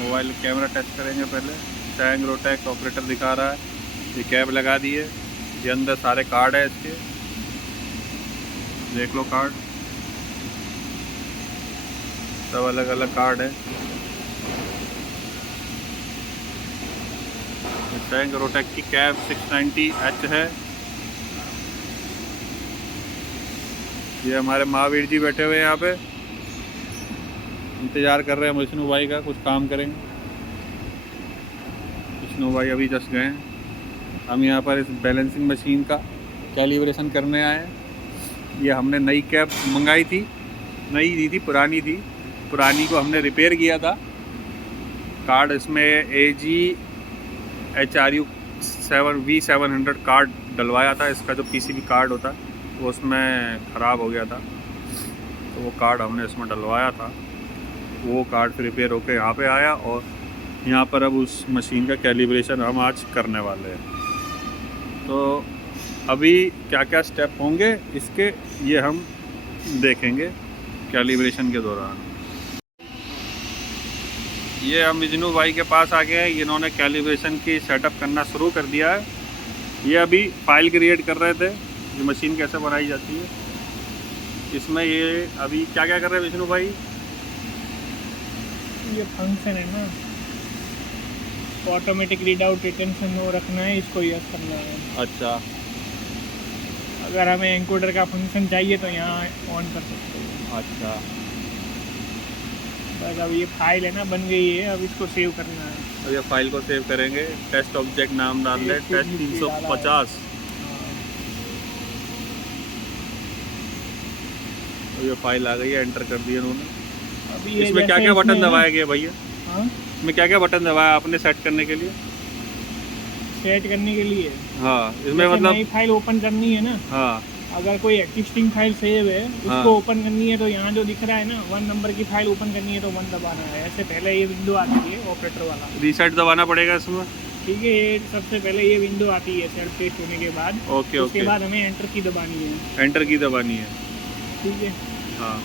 Mobile camera test करेंगे पहले। सैंग रोटेक operator दिखा रहा है। ये कैब लगा दी है। ये अंदर सारे कार्ड है इसके, देख लो कार्ड, सब अलग अलग कार्ड है। सैंग रोटेक की कैब 690H है। ये हमारे महावीर जी बैठे हुए हैं यहाँ पे, इंतज़ार कर रहे हैं विष्णु भाई का, कुछ काम करेंगे। विष्णु भाई अभी जस्ट गए हैं। हम यहाँ पर इस बैलेंसिंग मशीन का कैलिब्रेशन करने आए हैं। ये हमने नई कैब मंगाई थी, नई दी थी, पुरानी थी। पुरानी को हमने रिपेयर किया था। कार्ड इसमें AG HRU V700 कार्ड डलवाया था। इसका जो PCB कार्ड होता है वो उसमें ख़राब हो गया था, तो वो कार्ड हमने इसमें डलवाया था। वो कार्ड फिर रिपेयर होकर यहाँ पे आया और यहाँ पर अब उस मशीन का कैलिब्रेशन हम आज करने वाले हैं। तो अभी क्या क्या स्टेप होंगे इसके, ये हम देखेंगे कैलिब्रेशन के दौरान। ये हम विष्णु भाई के पास आ गए हैं। इन्होंने कैलिब्रेशन की सेटअप करना शुरू कर दिया है। ये अभी फाइल क्रिएट कर रहे थे, ये मशीन कैसे बनाई जाती है इसमें। ये अभी क्या क्या कर रहे हैं विष्णु भाई? ये फंक्शन है ना, ऑटोमेटिक रीड आउट रिटेंशन वो रखना है, इसको यूज़ करना है। अच्छा, अगर हमें एनकोडर का फंक्शन चाहिए तो यहाँ ऑन कर सकते हैं। अच्छा। बस अब ये फाइल है ना बन गई है, अब इसको सेव करना है। अब ये फाइल को सेव करेंगे। टेस्ट ऑब्जेक्ट नाम डाल लें, टेस्ट 350। तो ये फाइल आ गई है, एंटर कर दिया उन्होंने। अभी ये इसमें क्या क्या बटन दबाए गए भैया? हाँ, इसमें क्या क्या बटन दबाया आपने सेट करने के लिए? सेट करने के लिए हाँ, इसमें जैसे मतलब नई फाइल ओपन करनी है ना, हाँ अगर कोई एक्जिस्टिंग फाइल सेव है उसको हाँ। ओपन करनी है तो यहाँ जो दिख रहा है ना 1 नंबर की फाइल ओपन करनी है तो 1 दबाना है। ऐसे पहले ये विंडो आती है ऑपरेटर वाला, रीसेट दबाना पड़ेगा इसमें। ठीक है। ये सबसे पहले ये विंडो आती है सेल्फ टेस्ट होने के बाद। ओके उसके ओके, बाद हमें एंटर की दबानी है, एंटर की दबानी है। ठीक है। हाँ,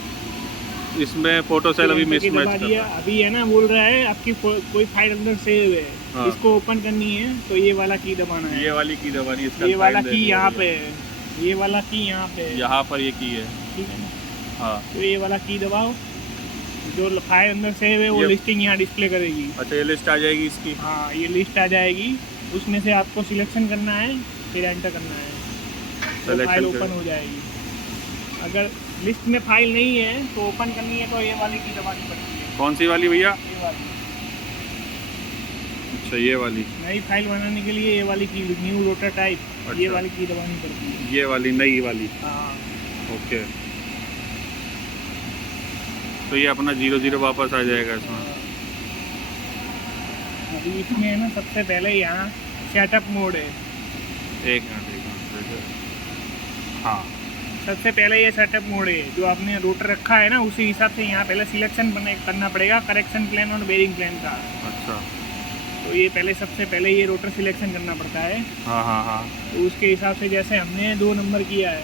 इसमें फोटो सेल अभी Enter की मिसमैच दबा कर दिया। रहा है। अभी है ना बोल रहा है आपकी कोई फाइल अंदर सेव है, हाँ। इसको ओपन करनी है तो ये वाला की दबाना है। ये वाली की दबानी है, इसका ये वाला sign की दे यहाँ दिया पे है, ये वाला की यहाँ पे है, यहाँ पर ये की है। ठीक है ना। हाँ, तो ये वाला की दबाओ, जो फाइल अंदर सेव है वो ये- लिस्टिंग यहाँ डिस्प्ले करेगी। अच्छा, ये लिस्ट आ जाएगी इसकी। हाँ, ये लिस्ट आ जाएगी, उसमें से आपको सिलेक्शन करना है, फिर एंटर करना है, तो Selection फाइल कर- ओपन हो जाएगी। अगर लिस्ट में फाइल नहीं है तो ओपन करनी है तो ये वाली की दबानी पड़ती है, कौन सी वाली भैया? ये वाली। अच्छा, ये वाली। नई फाइल बनाने के लिए ये वाली की, न्यू रोटर टाइप, ये अच्छा। वाली की दबानी पड़ती है। ये वाली नई वाली। हाँ, ओके, तो ये अपना 00 वापस आ जाएगा इसमें। अभी इसमें है ना सबसे पहले यहाँ सेटअप मोड है। एक मिनट। हाँ, सबसे पहले ये सेटअप मोड है, जो आपने रोटर रखा है ना उसी हिसाब से यहाँ पहले सिलेक्शन करना पड़ेगा, करेक्शन प्लान और बेरिंग प्लान का। अच्छा। तो ये पहले सबसे पहले ये रोटर सिलेक्शन करना पड़ता है। हाँ हाँ हाँ, तो उसके हिसाब से जैसे हमने 2 नंबर किया है,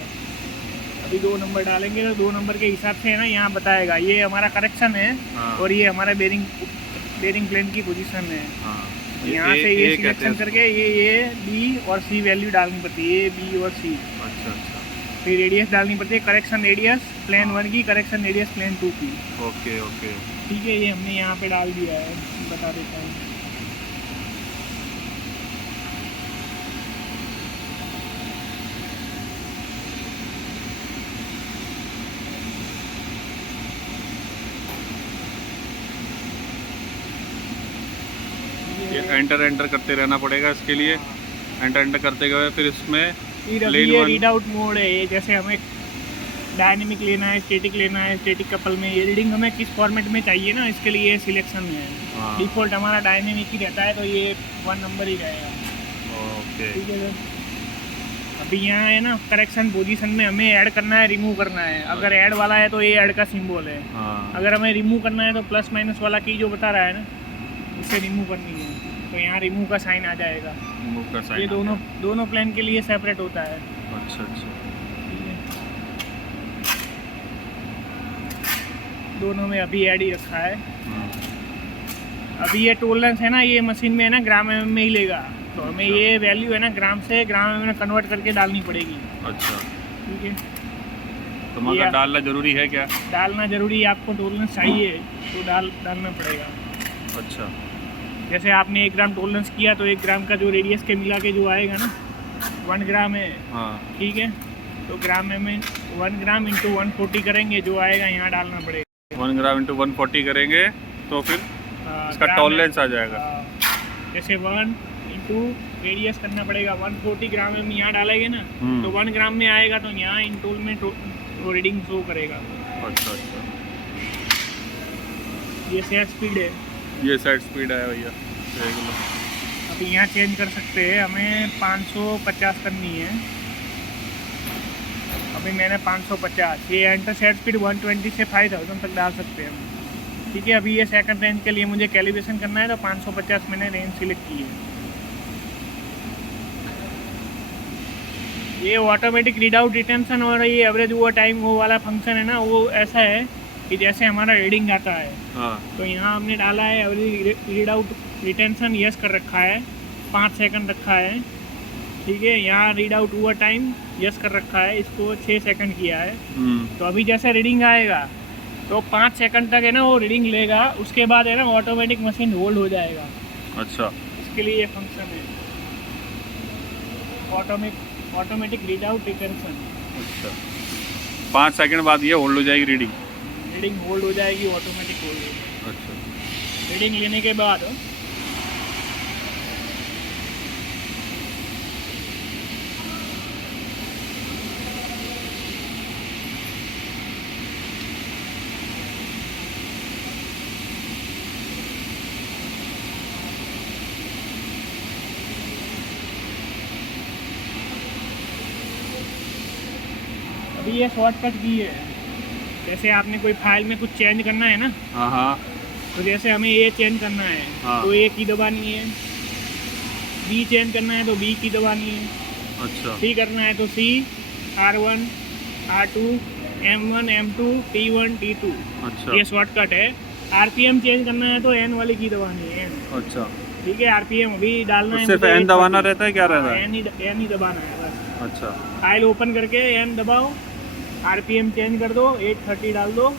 अभी 2 नंबर डालेंगे तो 2 नंबर के हिसाब से है ना यहाँ बताएगा ये हमारा करेक्शन है हाँ। और ये हमारा बेरिंग प्लेन की पोजीशन है। हाँ, यहाँ से ये कहते सिलेक्शन हैं। करके ये बी और सी वैल्यू डालनी पड़ती है, ए बी और सी। अच्छा अच्छा, फिर रेडियस डालनी पड़ती है, करेक्शन रेडियस प्लेन 1 की, करेक्शन रेडियस प्लेन 2 की। Okay okay. ठीक है, ये हमने यहाँ पे डाल दिया है, बता देता हूँ। ये एंटर करते रहना पड़ेगा इसके लिए। एंटर करते गए फिर इसमें फिर अभी Lane ये 1 रीड आउट मोड है। ये जैसे हमें डायनेमिक लेना है, स्टैटिक लेना है, स्टैटिक कपल में ये रीडिंग हमें किस फॉर्मेट में चाहिए ना, इसके लिए सिलेक्शन है। हाँ। डिफ़ॉल्ट हमारा डायनेमिक ही रहता है तो ये 1 नंबर ही रहेगा, ओके। ठीक है सर। अभी यहाँ है ना करेक्शन पोजीशन में हमें ऐड करना है, रिमूव करना है। अगर ऐड वाला है तो ये ऐड का सिंबल है। हाँ, अगर हमें रिमूव करना है तो प्लस माइनस वाला की जो बता रहा है ना, उसे रिमूव करनी है तो यहाँ रिमूव का साइन आ जाएगा। मूव का साइन। ये दोनों प्लान के लिए सेपरेट होता है। अच्छा अच्छा, ठीक है, दोनों में अभी ऐड ही रखा है। हाँ। अभी ये टोलरेंस है ना, ये मशीन में है ना ग्राम एम में ही लेगा, तो हमें ये वैल्यू है ना ग्राम से ग्राम एम में कन्वर्ट करके डालनी पड़ेगी। अच्छा, ठीक है, तो मतलब डालना ज़रूरी है क्या? डालना ज़रूरी है, आपको टोलरेंस चाहिए तो डालना पड़ेगा। अच्छा, जैसे आपने 1 ग्राम टोलरेंस किया तो 1 ग्राम का जो रेडियस के मिला के जो आएगा ना 1 ग्राम है। हाँ ठीक है, तो ग्राम में 1 ग्राम इंटू 140 करेंगे, जो आएगा यहाँ डालना पड़ेगा। 1 ग्राम इंटू 140 करेंगे तो फिर इसका ग्राम टॉलरेंस आ जाएगा। जैसे 1 इंटू रेडियस करना पड़ेगा, 140 ग्राम में यहाँ डालेंगे ना तो 1 ग्राम में आएगा, तो यहाँ इन टोल में वो रीडिंग शो करेगा। अच्छा अच्छा, ये सेट स्पीड है, ये सेट स्पीड है भैया, देख लो। अभी यहाँ चेंज कर सकते हैं, हमें 550 करनी है। अभी मैंने 550, ये एंटर सेट स्पीड 120 से 5000 तक डाल सकते हैं हम। ठीक है, अभी ये सेकंड रेंज के लिए मुझे कैलिब्रेशन करना है, तो 550 मैंने रेंज सिलेक्ट की है। ये ऑटोमेटिक रीड आउट रिटेंशन और ये एवरेज ओवर टाइम वो वाला फंक्शन है ना, वो ऐसा है कि जैसे हमारा रीडिंग आता है तो यहाँ हमने डाला है average read out retention yes कर रखा है, 5 सेकंड रखा है। ठीक है, यहाँ read out over time yes कर रखा है, इसको 6 सेकंड किया है। तो अभी जैसे रीडिंग आएगा तो 5 सेकंड तक है ना वो रीडिंग लेगा, उसके बाद है ना ऑटोमेटिक मशीन होल्ड हो जाएगा। अच्छा, इसके लिए ये फंक्शन है ऑटोमेटिक रीड आउट रिटेंशन। अच्छा, 5 सेकंड बाद ये होल्ड हो जाएगी रीडिंग होल्ड हो जाएगी, ऑटोमेटिक होल्ड हो जाएगी। अच्छा, रीडिंग लेने के बाद अभी ये शॉर्टकट की है, जैसे आपने कोई फाइल में कुछ चेंज करना है ना, हाँ, तो जैसे हमें ये चेंज करना है तो ए की दबानी है, बी चेंज करना है तो बी की दबानी है, अच्छा, सी करना है तो सी, R1 R2 M1 M2 T1 T2। अच्छा, ये शॉर्टकट है। आरपीएम चेंज करना है तो N वाली की दबानी है, N। अच्छा, ठीक है, आरपीएम अभी डालना है, सिर्फ N दबाना रहता है, क्या रहता है? N ही दबाना है बस। अच्छा, फाइल ओपन करके N दबाओ, आरपीएम चेंज कर दो, 830 डाल दो,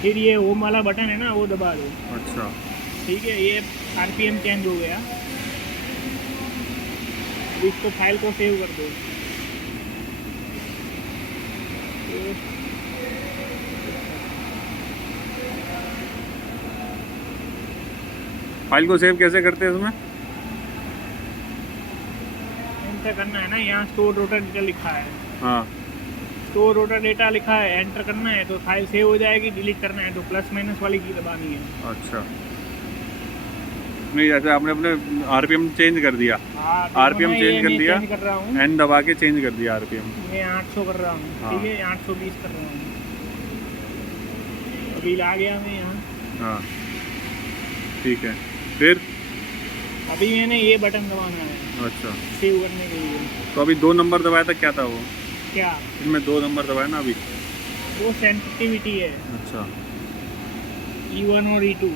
फिर ये होम वाला बटन है ना वो दबा दो। अच्छा, ठीक है, ये आरपीएम चेंज हो गया। इसको फाइल को सेव कर दो। फाइल को सेव कैसे करते हैं इसमें? एंटर करना है ना, यहाँ स्टोर रोटर डेटा लिखा है। हाँ, स्टोर रोटर डेटा लिखा है, एंटर करना है तो फाइल सेव हो जाएगी। डिलीट करना है तो प्लस माइनस वाली की दबानी है। अच्छा, नहीं जैसे आपने अपने आरपीएम चेंज कर दिया, हाँ, आरपीएम चेंज कर दिया, कर रहा हूँ, एन दबा के चेंज कर दिया आरपीएम। मैं 800 कर रहा हूँ। हाँ। ठीक है, 820 कर रहा हूँ। अभी आ गया मैं यहाँ। हाँ, ठीक है, फिर अभी मैंने ये बटन दबाना है अच्छा, सेव करने के लिए। तो अभी 2 नंबर दबाया था, क्या था वो? क्या इसमें 2 नंबर दबाया ना अभी? वो सेंसिटिविटी है, अच्छा, E1 और E2।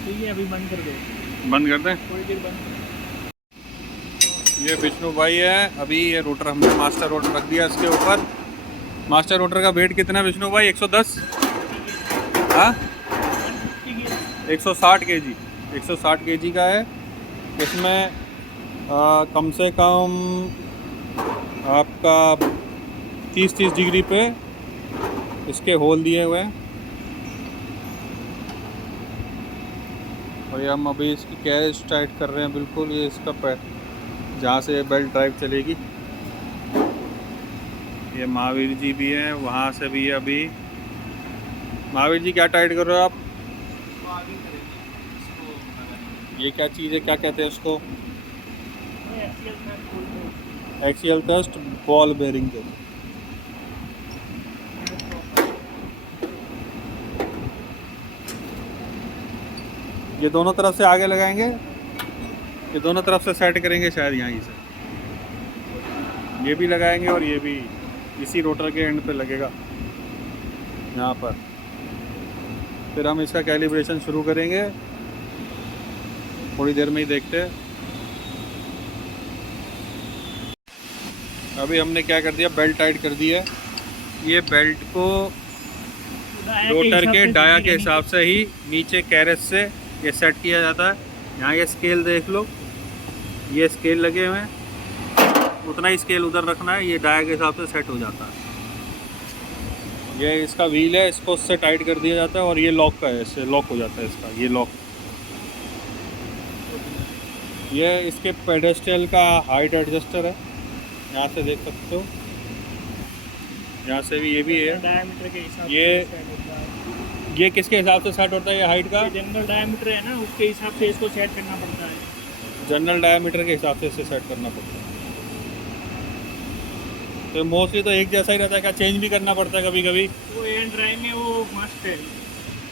ठीक है, अभी बंद कर दो। बंद कर दें? थोड़ी देर बंद कर दो। ये विष्णु भाई है। अभी ये रोटर हमने मास्टर रोटर रख दिया इसके ऊपर। मास्टर रोटर का वेट कितना है विष्णु भाई? 110? हाँ, 160 kg, 160 kg का है। इसमें कम से कम आपका 30 डिग्री पे इसके होल दिए हुए हैं। और ये हम अभी इसकी कैच टाइट कर रहे हैं बिल्कुल। ये इसका पैर जहाँ से बेल्ट ड्राइव चलेगी। ये महावीर जी भी हैं, वहाँ से भी है। अभी महावीर जी क्या टाइट कर रहे हो आप? ये क्या चीज़ है, क्या कहते हैं इसको? एक्सियल थ्रस्ट बॉल बेरिंग के। ये दोनों तरफ से आगे लगाएंगे, ये दोनों तरफ से सेट करेंगे शायद यहीं से। ये भी लगाएंगे और ये भी इसी रोटर के एंड पे लगेगा यहाँ पर। फिर हम इसका कैलिब्रेशन शुरू करेंगे, थोड़ी देर में ही देखते हैं। अभी हमने क्या कर दिया, बेल्ट टाइट कर दिया। ये बेल्ट को रोटर के डाया के हिसाब से ही नीचे कैरेज से ये सेट किया जाता है। यहाँ ये स्केल देख लो, ये स्केल लगे हुए हैं, उतना ही स्केल उधर रखना है, ये डाया के हिसाब से सेट हो जाता है। ये इसका व्हील है, इसको उससे टाइट कर दिया जाता है और ये लॉक का है, इससे लॉक हो जाता है इसका ये लॉक। ये इसके पेडेस्टल का हाइट एडजस्टर है, यहाँ से देख सकते हो, यहाँ से भी ये भी है। डायमीटर के हिसाब ये किसके हिसाब से सेट होता है, ये हाइट का जनरल डायमीटर है ना, उसके हिसाब से इसको सेट करना पड़ता है। जनरल डायमीटर के हिसाब से इसे सेट करना पड़ता है। तो मोस्टली तो एक जैसा ही रहता है, क्या चेंज भी करना पड़ता है कभी कभी? वो एंड ड्राइव में वो मस्ट है,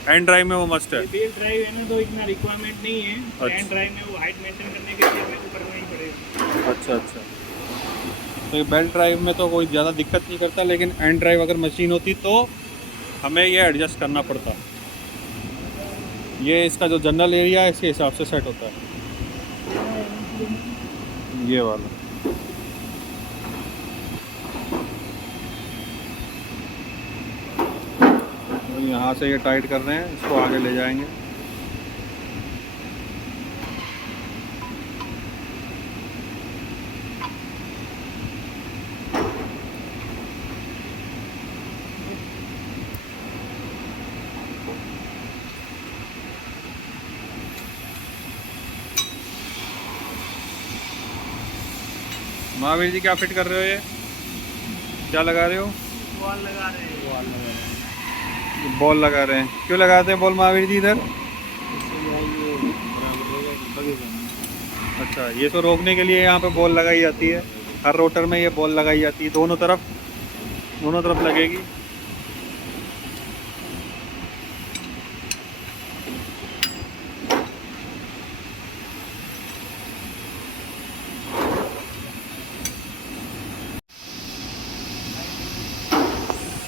एंड ड्राइव में वो मस्ट है। बेस ड्राइव है ना तो इतना रिक्वायरमेंट नहीं है। अच्छा। एंड ड्राइव में वो हाइट मेंटेन करने के लिए हमें तो करना ही पड़ेगा। अच्छा अच्छा, तो ये बेल्ट ड्राइव में तो कोई ज़्यादा दिक्कत नहीं करता, लेकिन एंड ड्राइव अगर मशीन होती तो हमें ये एडजस्ट करना पड़ता। ये इसका जो जनरल एरिया है इसके हिसाब से सेट होता है, ये वाला। यहाँ से ये टाइट कर रहे हैं, इसको आगे ले जाएंगे। महावीर जी क्या फिट कर रहे हो, ये क्या लगा रहे हो? बॉल लगा रहे हैं। बॉल लगा रहे हैं, क्यों लगाते हैं बॉल महावीर जी इधर? अच्छा, ये तो रोकने के लिए यहाँ पे बॉल लगाई जाती है, हर रोटर में ये बॉल लगाई जाती है, दोनों तरफ लगेगी।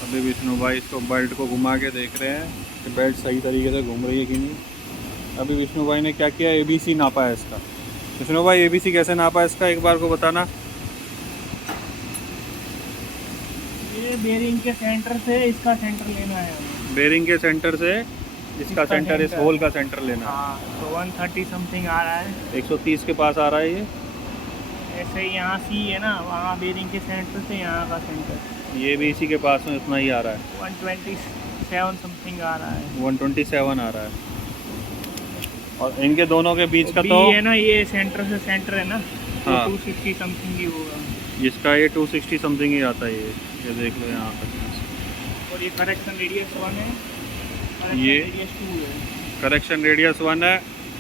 अभी विष्णु भाई इसको बेल्ट को घुमा के देख रहे हैं कि बेल्ट सही तरीके से घूम रही है कि नहीं। अभी विष्णु भाई ने क्या किया, ABC नापा है इसका। विष्णु भाई ABC कैसे नापा है इसका, एक बार को बताना। ये बेरिंग के सेंटर से इसका सेंटर लेना है हमें। बेरिंग के सेंटर से इसका सेंटर, इस होल का सेंटर लेना है। हाँ, तो 130 समथिंग आ रहा है, 130 के पास आ रहा है ये। ऐसे ही यहाँ C है ना, वहाँ बेरिंग के सेंटर से यहाँ का सेंटर, ये भी इसी के पास में इतना ही आ रहा है, 127 समथिंग आ रहा है, 127 आ रहा है। और इनके दोनों के बीच का B तो है ना, ये सेंटर से सेंटर है ना, तो हाँ। 260 समथिंग ही होगा। इसका ये 260 समथिंग ही आता है ये देख लो यहाँ तक। और ये करेक्शन रेडियस 1 है, ये रेडियस 2 है। करेक्शन रेडियस 1 है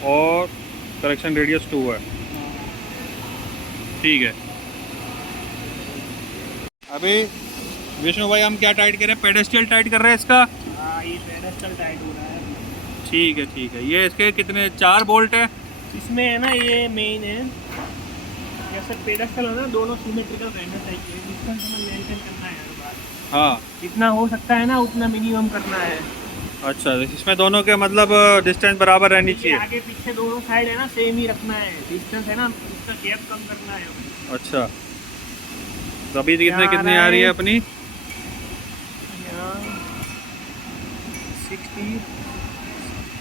और करेक्शन रेडियस 2 है, ठीक है। अभी विष्णु भाई हम क्या टाइट कर रहे हैं, पेडेस्टल टाइट कर रहे हैं इसका। हाँ, ये पेडेस्टल टाइट हो रहा है। ठीक है ठीक है। ये इसके कितने 4 बोल्ट है इसमें है ना, ये मेन है, जैसे पेडेस्टल है ना, दोनों सिमेट्रिकल रहना चाहिए, डिस्टेंस हमें मेंटेन करना है हर बार। हाँ, जितना हो सकता है ना उतना मिनिमम करना है। अच्छा, इसमें दोनों के मतलब डिस्टेंस बराबर रहनी चाहिए। आगे पीछे दोनों साइड है ना सेम ही रखना है, डिस्टेंस है ना उसका गैप कम करना है हमें। अच्छा, तो अभी कितनी आ रही है अपनी?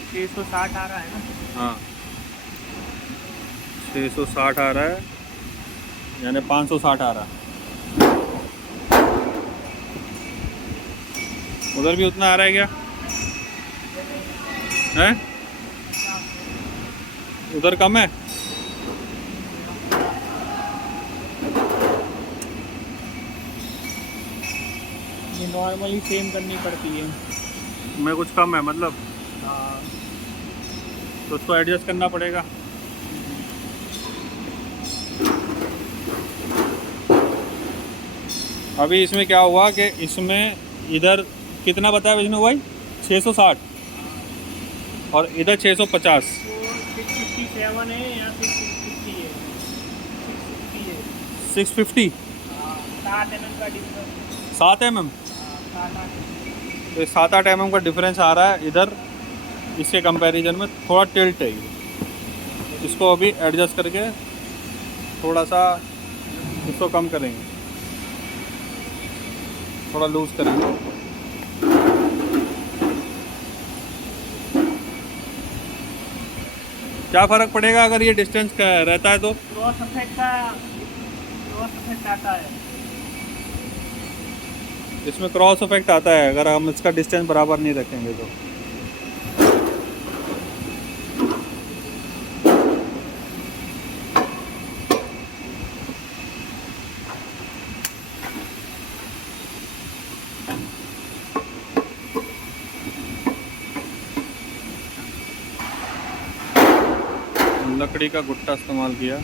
660 आ रहा है ना। हाँ, 660 आ रहा है, यानी 560 आ रहा है। उधर भी उतना आ रहा है क्या है? उधर कम है? ये नॉर्मली सेम करनी पड़ती है। में कुछ कम है मतलब, हाँ, तो उसको एडजस्ट करना पड़ेगा। अभी इसमें क्या हुआ कि इसमें इधर कितना बताया विष्णु भाई? 660 और इधर 650। 657 है या 650 है? 650 है। 650, हाँ, 7 mm का डिफरेंस। 7 mm। 7-8 तो 7-8 mm का डिफरेंस आ रहा है इधर, इसके कंपैरिजन में थोड़ा टिल्ट है ये। इसको अभी एडजस्ट करके थोड़ा सा इसको कम करेंगे, थोड़ा लूज़ करेंगे। क्या फ़र्क पड़ेगा अगर ये डिस्टेंस का रहता है तो? क्रॉस इफेक्ट आता है। इसमें क्रॉस इफेक्ट आता है अगर हम इसका डिस्टेंस बराबर नहीं रखेंगे तो। लकड़ी का गुट्टा इस्तेमाल किया।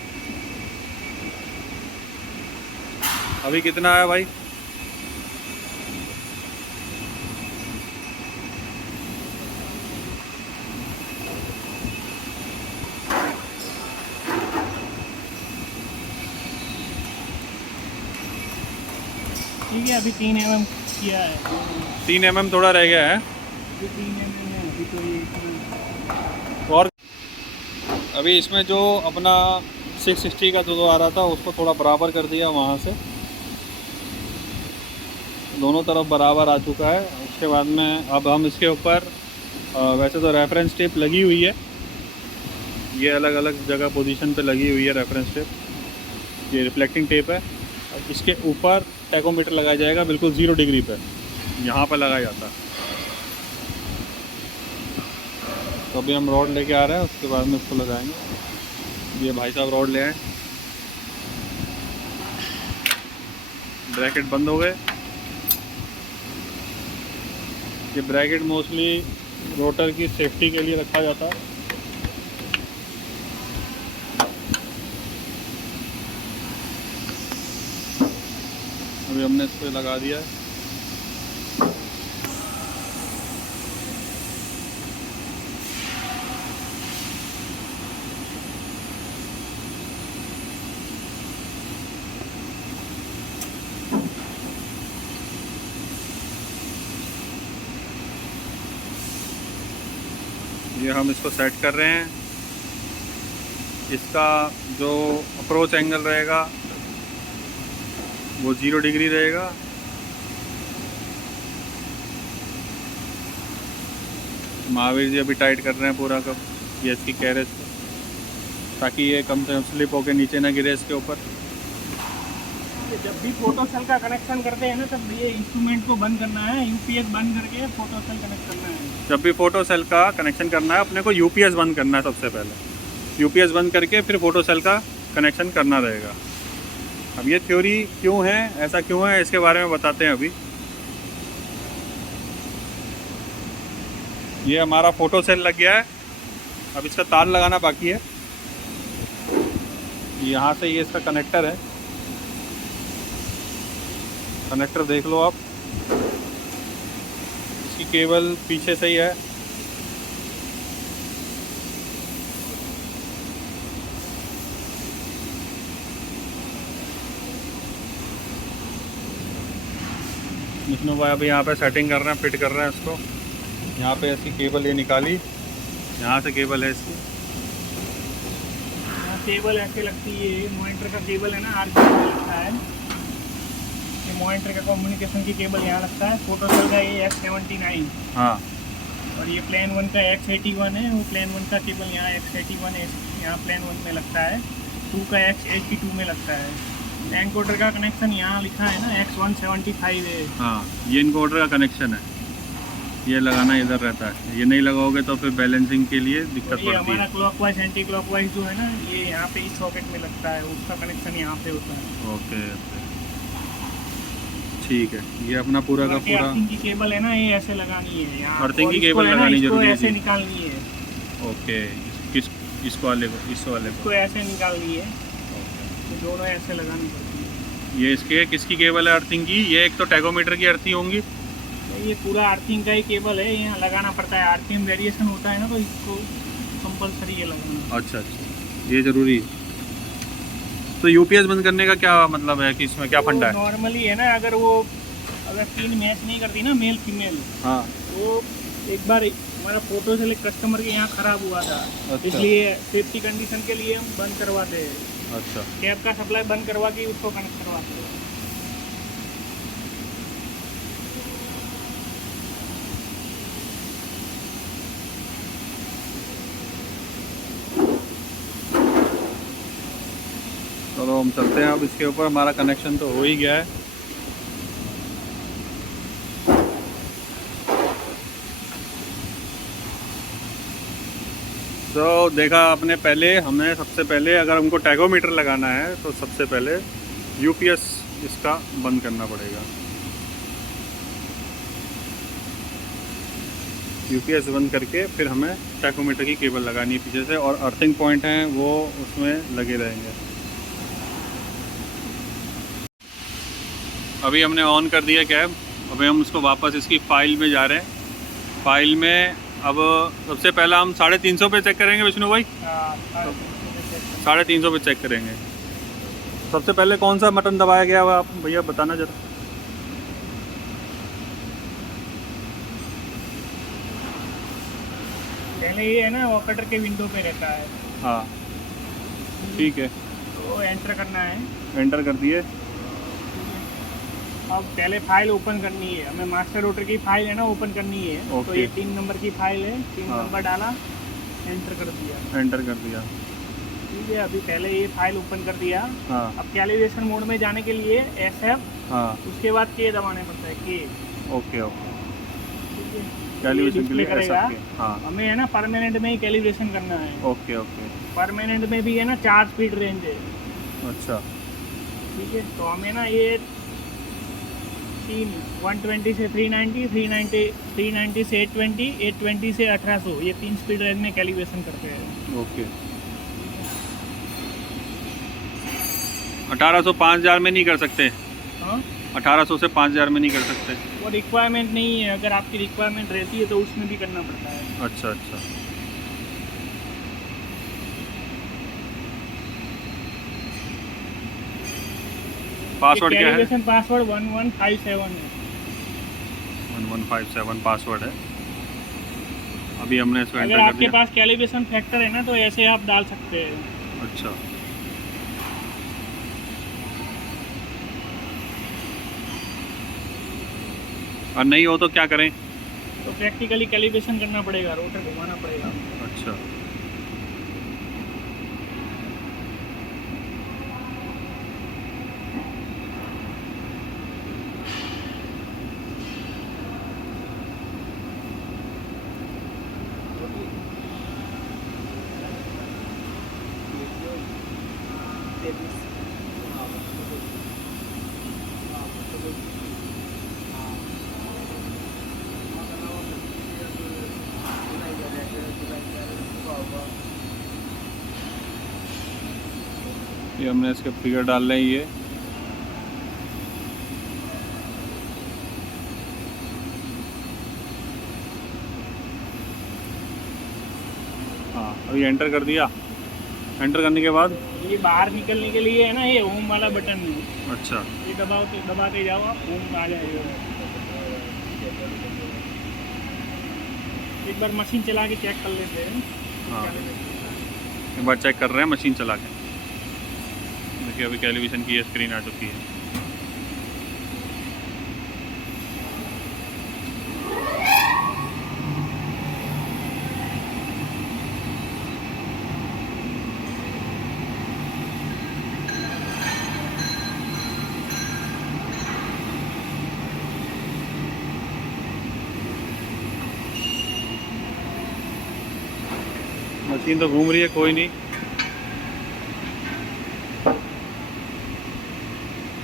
अभी कितना है भाई? ठीक है, अभी 3 mm किया है। 3 mm थोड़ा रह गया है। अभी 3 mm है अभी तो ये और अभी इसमें जो अपना 660 का जो आ रहा था उसको थोड़ा बराबर कर दिया वहाँ से, दोनों तरफ बराबर आ चुका है। उसके बाद में अब हम इसके ऊपर वैसे तो रेफरेंस टेप लगी हुई है, ये अलग अलग जगह पोजीशन पे लगी हुई है रेफरेंस टेप, ये रिफ्लेक्टिंग टेप है। अब इसके ऊपर टैकोमीटर लगाया जाएगा बिल्कुल 0 डिग्री पे, यहाँ पर लगाया जाता है। तो अभी हम रॉड लेके आ रहे हैं, उसके बाद में इसको लगाएंगे। ये भाई साहब रॉड ले आए, ब्रैकेट बंद हो गए। ये ब्रैकेट मोस्टली रोटर की सेफ्टी के लिए रखा जाता है। अभी हमने इस पर लगा दिया है। ये हम इसको सेट कर रहे हैं। इसका जो अप्रोच एंगल रहेगा वो 0 डिग्री रहेगा। महावीर जी अभी टाइट कर रहे हैं पूरा कब ये इसकी कैरेज को, ताकि ये कम से कम स्लिप होकर नीचे ना गिरे इसके ऊपर। जब भी फोटो सेल का कनेक्शन करते हैं ना, तब ये इंस्ट्रूमेंट को बंद करना है, यूपीएस बंद करके फोटो सेल कनेक्ट करना है। जब भी फोटो सेल का कनेक्शन करना है अपने को यूपीएस बंद करना है सबसे पहले। यूपीएस बंद करके फिर फोटो सेल का कनेक्शन करना रहेगा। अब ये थ्योरी क्यों है, ऐसा क्यों है, इसके बारे में बताते हैं अभी। ये हमारा फोटो सेल लग गया है, अब इसका तार लगाना बाकी है। यहाँ से ये इसका कनेक्टर है, कनेक्टर देख लो आप। इसकी केबल पीछे से ही है। विष्णु भाई अभी यहाँ पे सेटिंग कर रहे हैं, फिट कर रहे हैं इसको। यहाँ पे ऐसी केबल ये निकाली, यहाँ से केबल है इसकी। यहाँ केबल ऐसे लगती है, मॉनिटर का केबल है ना, आरजीबी लगता है। ये मॉनिटर का कम्युनिकेशन की केबल यहाँ लगता है। फोटो सेल का ये X79, हाँ, और ये प्लेन 1 का X81 है। वो प्लेन 1 का केबल यहाँ X81 है, यहाँ प्लेन 1 में लगता है। 2 का X82 में लगता है। एनकोडर का कनेक्शन यहाँ लिखा है ना, X175 है। हाँ, ये इनकोडर का कनेक्शन है, ये लगाना इधर रहता है। ये नहीं लगाओगे तो फिर बैलेंसिंग के लिए दिक्कत पड़ती है। हमारा क्लॉकवाइज एंटी क्लॉकवाइज जो है ना, ये यहाँ पे इस सॉकेट में लगता है, उसका कनेक्शन यहाँ पे होता है। ओके, ठीक है। ये अपना पूरा का पूरा अर्थिंग की केबल है ना, ये ऐसे लगानी है यहाँ। अर्थिंग की केबल लगानी जरूरी है, ऐसे निकालनी है। ओके, इसको वाले को, इस वाले को ऐसे निकालनी है, दोनों ऐसे लगानी पड़ती है। ये इसके किसकी केबल है अर्थिंग की? ये एक तो टैकोमीटर की अर्थिंग होंगी। ये पूरा अर्थिंग का ही केबल है, यहाँ लगाना पड़ता है। आरपीएम वेरिएशन होता है ना, तो इसको कंपलसरी है लगाना। अच्छा, ये ज़रूरी है। तो यूपीएस बंद करने का क्या मतलब है कि इसमें क्या फंडा है? नॉर्मली है ना, अगर वो अगर 3 मैच नहीं करती ना मेल फीमेल, हाँ तो एक बार हमारा फोटो से कस्टमर के यहाँ ख़राब हुआ था। अच्छा। इसलिए सेफ्टी कंडीशन के लिए हम बंद करवाते हैं। अच्छा कैब का सप्लाई बंद करवा के उसको कनेक्ट करवाते हैं। चलो हम चलते हैं अब इसके ऊपर। हमारा कनेक्शन तो हो ही गया है। तो देखा आपने, पहले हमें सबसे पहले अगर हमको टैगोमीटर लगाना है तो सबसे पहले यूपीएस इसका बंद करना पड़ेगा। यूपीएस बंद करके फिर हमें टैकोमीटर की केबल लगानी है पीछे से, और अर्थिंग पॉइंट हैं वो उसमें लगे रहेंगे। अभी हमने ऑन कर दिया कैब। अभी हम उसको वापस इसकी फ़ाइल में जा रहे हैं। फ़ाइल में अब सबसे पहला हम 350 पे चेक करेंगे विष्णु भाई। 350 पे चेक करेंगे। सबसे पहले कौन सा बटन दबाया गया हुआ, आप भैया बताना जरा। पहले ये है ना ऑपरेटर के विंडो पे रहता है। हाँ ठीक है, तो एंटर करना है। एंटर कर दिए। अब पहले फाइल ओपन करनी है हमें, मास्टर रोटर की फाइल है ना ओपन करनी है। तो ये 3 नंबर की फाइल है, 3 नंबर डाला, एंटर कर दिया। एंटर कर दिया, ठीक है। अभी पहले ये फाइल ओपन कर दिया। हाँ। अब कैलिब्रेशन मोड में जाने के लिए SF, हाँ। उसके बाद के दबाने पड़ता है, के। ओके ओके, ठीक है। कैलिब्रेशन के लिए करेगा। हाँ। हमें है ना परमानेंट में ही कैलिब्रेशन करना है। Okay okay. परमानेंट में भी है ना 4 स्पीड रेंज है। अच्छा ठीक है। तो हमें ना ये 120 से 390, 390 से 820, 820 से 1800, ये 3 स्पीड रेंज में कैलिब्रेशन करते हैं। ओके। 1800 5000 में नहीं कर सकते? हाँ, 1800 से 5000 में नहीं कर सकते? वो रिक्वायरमेंट नहीं है। अगर आपकी रिक्वायरमेंट रहती है तो उसमें भी करना पड़ता है। अच्छा अच्छा। पासवर्ड क्या है? पासवर्ड 1157 है। 1157 पासवर्ड है। अभी हमने इसको अगर एंटर कर आपके दिया। पास कैलिब्रेशन फैक्टर है ना तो ऐसे आप डाल सकते हैं। अच्छा, और नहीं हो तो क्या करें? तो प्रैक्टिकली कैलिब्रेशन करना पड़ेगा, रोटर घुमाना पड़ेगा। अच्छा, ये हमने इसके फिगर डाल रहे हैं ये। हाँ, अभी एंटर कर दिया। एंटर करने के बाद ये बाहर निकलने के लिए है ना, ये होम वाला बटन है। अच्छा, ये दबाते जाओ, आप होम आ जाएगा। एक बार मशीन चला के चेक कर लेते हैं। हाँ, एक बार चेक कर रहे हैं मशीन चला के। देखिए अभी कैलिब्रेशन की ये स्क्रीन आ चुकी है। मशीन तो घूम रही है, कोई नहीं।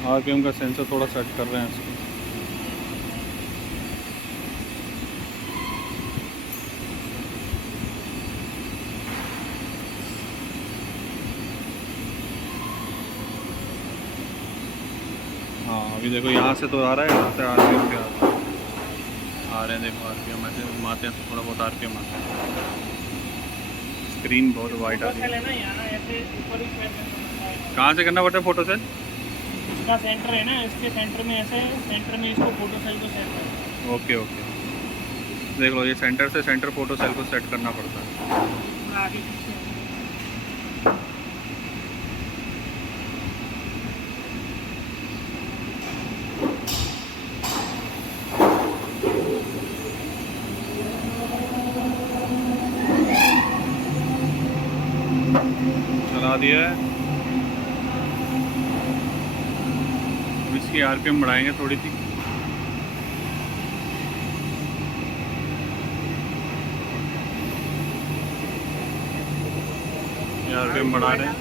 आरपीएम का सेंसर थोड़ा सेट कर रहे हैं इसको। हाँ अभी देखो यहाँ से तो आ रहा है, यहाँ से आरपीएम पे आ रहे हैं। देखो आरपीएम ऐसे घुमाते हैं तो थोड़ा बहुत आरपीएम आता है। स्क्रीन बहुत वाइड आ रही है। है ना, यहाँ ऐसे ऊपर ही सेट करना पड़ता है। कहाँ से करना पड़ता है फोटो सेल? इसका सेंटर है ना, इसके सेंटर में ऐसे सेंटर में इसको फोटो सेल को सेट करें। ओके ओके, देख लो ये सेंटर से सेंटर फोटो सेल को सेट करना पड़ता है। थोड़ा आगे पीछे चला दिया है। अब इसकी आरपीएम बढ़ाएंगे थोड़ी सी। आरपीएम बढ़ा रहे हैं।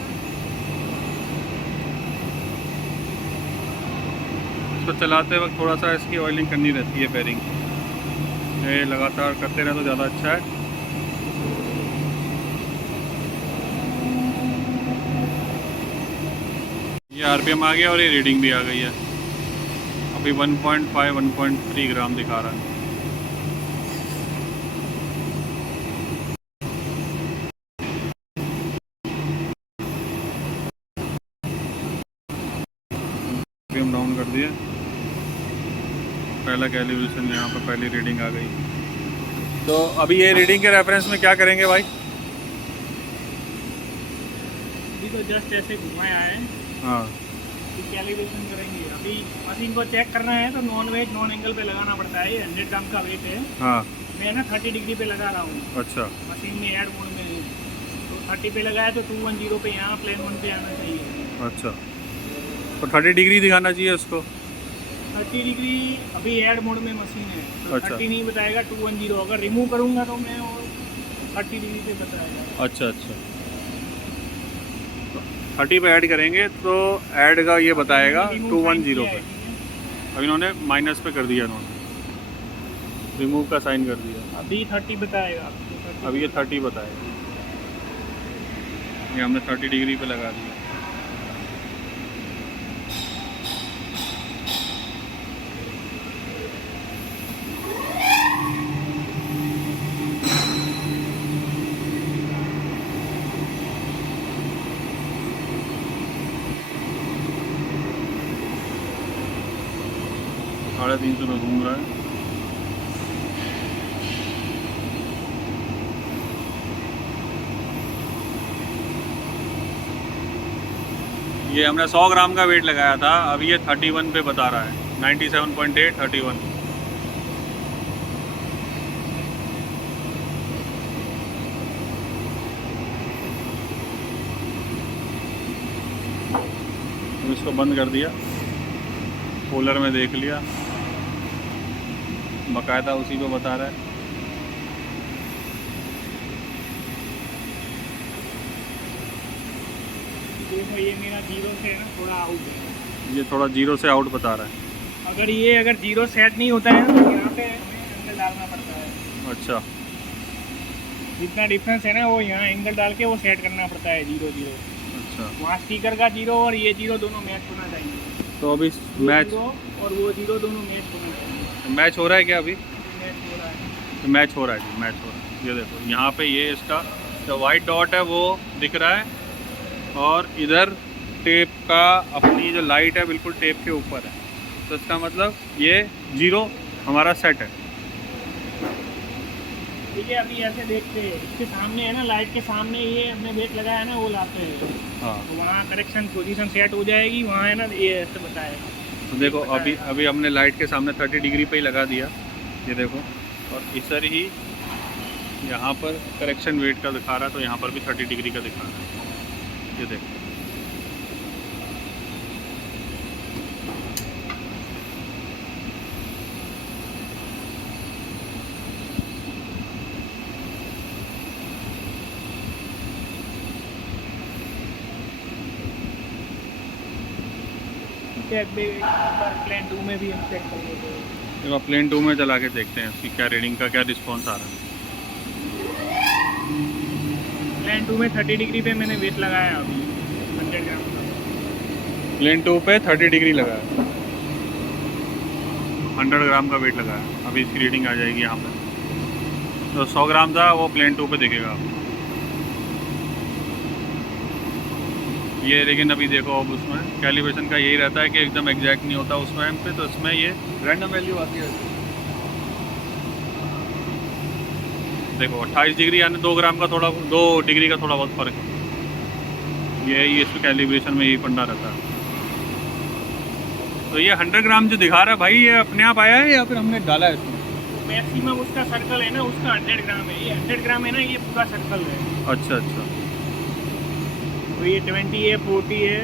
इसको चलाते वक्त थोड़ा सा इसकी ऑयलिंग करनी रहती है बेरिंग, ये लगातार करते रहे तो ज़्यादा अच्छा है। ये आरपीएम आ गया और ये रीडिंग भी आ गई है। अभी 1.5 1.3 ग्राम दिखा रहा है। आरपीएम डाउन कर दिया। पहला कैलिब्रेशन यहाँ पर पहली रीडिंग आ गई। तो अभी ये रीडिंग के रेफरेंस में क्या करेंगे भाई? अभी तो जस्ट ऐसे घुमाया है। हाँ, कैलिब्रेशन करेंगे। अभी मशीन को चेक करना है तो नॉन वेट नॉन एंगल पे लगाना पड़ता है। ये 100 ग्राम का वेट है। हाँ, मैं ना 30 डिग्री पे लगा रहा हूँ। अच्छा, मशीन में ऐड मोड में है। तो 30 पे लगाया तो 210 पे यहाँ प्लेन 1 पे आना चाहिए। अच्छा, तो 30 डिग्री दिखाना चाहिए उसको। 30 डिग्री अभी ऐड मोड में मशीन है तो अच्छा। 30 नहीं बताएगा, 210। अगर रिमूव करूँगा तो मैं और 30 डिग्री पे बताएगा। अच्छा अच्छा, 30 पे ऐड करेंगे तो ऐड का ये बताएगा 210 पे। अब इन्होंने माइनस पे कर दिया, इन्होंने रिमूव का साइन कर दिया। अभी 30 बताएगा। अब ये 30 बताएगा। ये हमने 30 डिग्री पे लगा दिया। साढ़े 300 में घूम रहा है। ये हमने 100 ग्राम का वेट लगाया था, अभी ये 31 पे बता रहा है। 97.8 31। तो इसको बंद कर दिया, कूलर में देख लिया, बकायदा उसी को बता रहा है। देखो ये मेरा 0 से है ना थोड़ा आउट है। ये थोड़ा 0 से आउट बता रहा है। अगर 0 सेट नहीं होता है ना तो यहाँ पे हमें एंगल डालना पड़ता है। अच्छा, जितना डिफरेंस है ना वो यहाँ एंगल डाल के वो सेट करना पड़ता है 0 0। अच्छा, वहाँ स्पीकर का 0 और ये 0 दोनों मैच होना चाहिए। तो अभी मैच और वो 0 दोनों मैच होना चाहिए। मैच हो रहा है क्या? अभी मैच हो रहा है। तो मैच हो रहा है जी, मैच हो रहा है। ये देखो यहाँ पे ये इसका जो वाइट डॉट है वो दिख रहा है, और इधर टेप का अपनी जो लाइट है बिल्कुल टेप के ऊपर है। तो इसका मतलब ये 0 हमारा सेट है। ठीक है, अभी ऐसे देखते हैं इसके सामने है ना, लाइट के सामने ये हमने वेट लगाया है ना, वो लाते हैं। हाँ, तो वहाँ करेक्शन पोजीशन सेट हो जाएगी। वहाँ है ना ये ऐसे बताएगा। तो देखो अभी हमने लाइट के सामने 30 डिग्री पे ही लगा दिया, ये देखो। और इधर ही यहाँ पर करेक्शन वेट का दिखा रहा है, तो यहाँ पर भी 30 डिग्री का दिखा रहा है, ये देखो। प्लेन 2 में भी हम चेक कर लेते हैं। देखो प्लेन 2 में चला के देखते हैं इसकी क्या रीडिंग का क्या रिस्पॉन्स आ रहा है। प्लेन 2 में 30 डिग्री पे मैंने वेट लगाया अभी 100 ग्राम का। प्लेन 2 पे 30 डिग्री लगाया, 100 ग्राम का वेट लगाया। अभी इसकी रीडिंग आ जाएगी यहाँ पे। तो 100 ग्राम था वो प्लेन 2 पे दिखेगा। ये लेकिन अभी देखो अब उसमें कैलिब्रेशन का यही रहता है कि एकदम एग्जैक्ट नहीं होता उस टाइम पे, तो इसमें ये रैंडम वैल्यू आती है। देखो 28 डिग्री यानी 2 ग्राम का थोड़ा 2 डिग्री का थोड़ा बहुत फ़र्क है। ये इसमें कैलिब्रेशन में यही फंडा रहता है। तो ये 100 ग्राम जो दिखा रहा है भाई, ये अपने आप आया है या फिर हमने डाला है इसमें? मैक्सिमम उसका सर्कल है ना, उसका 100 ग्राम है। ये 100 ग्राम है ना, ये पूरा सर्कल है। अच्छा अच्छा। तो ये 20 है, 40 है,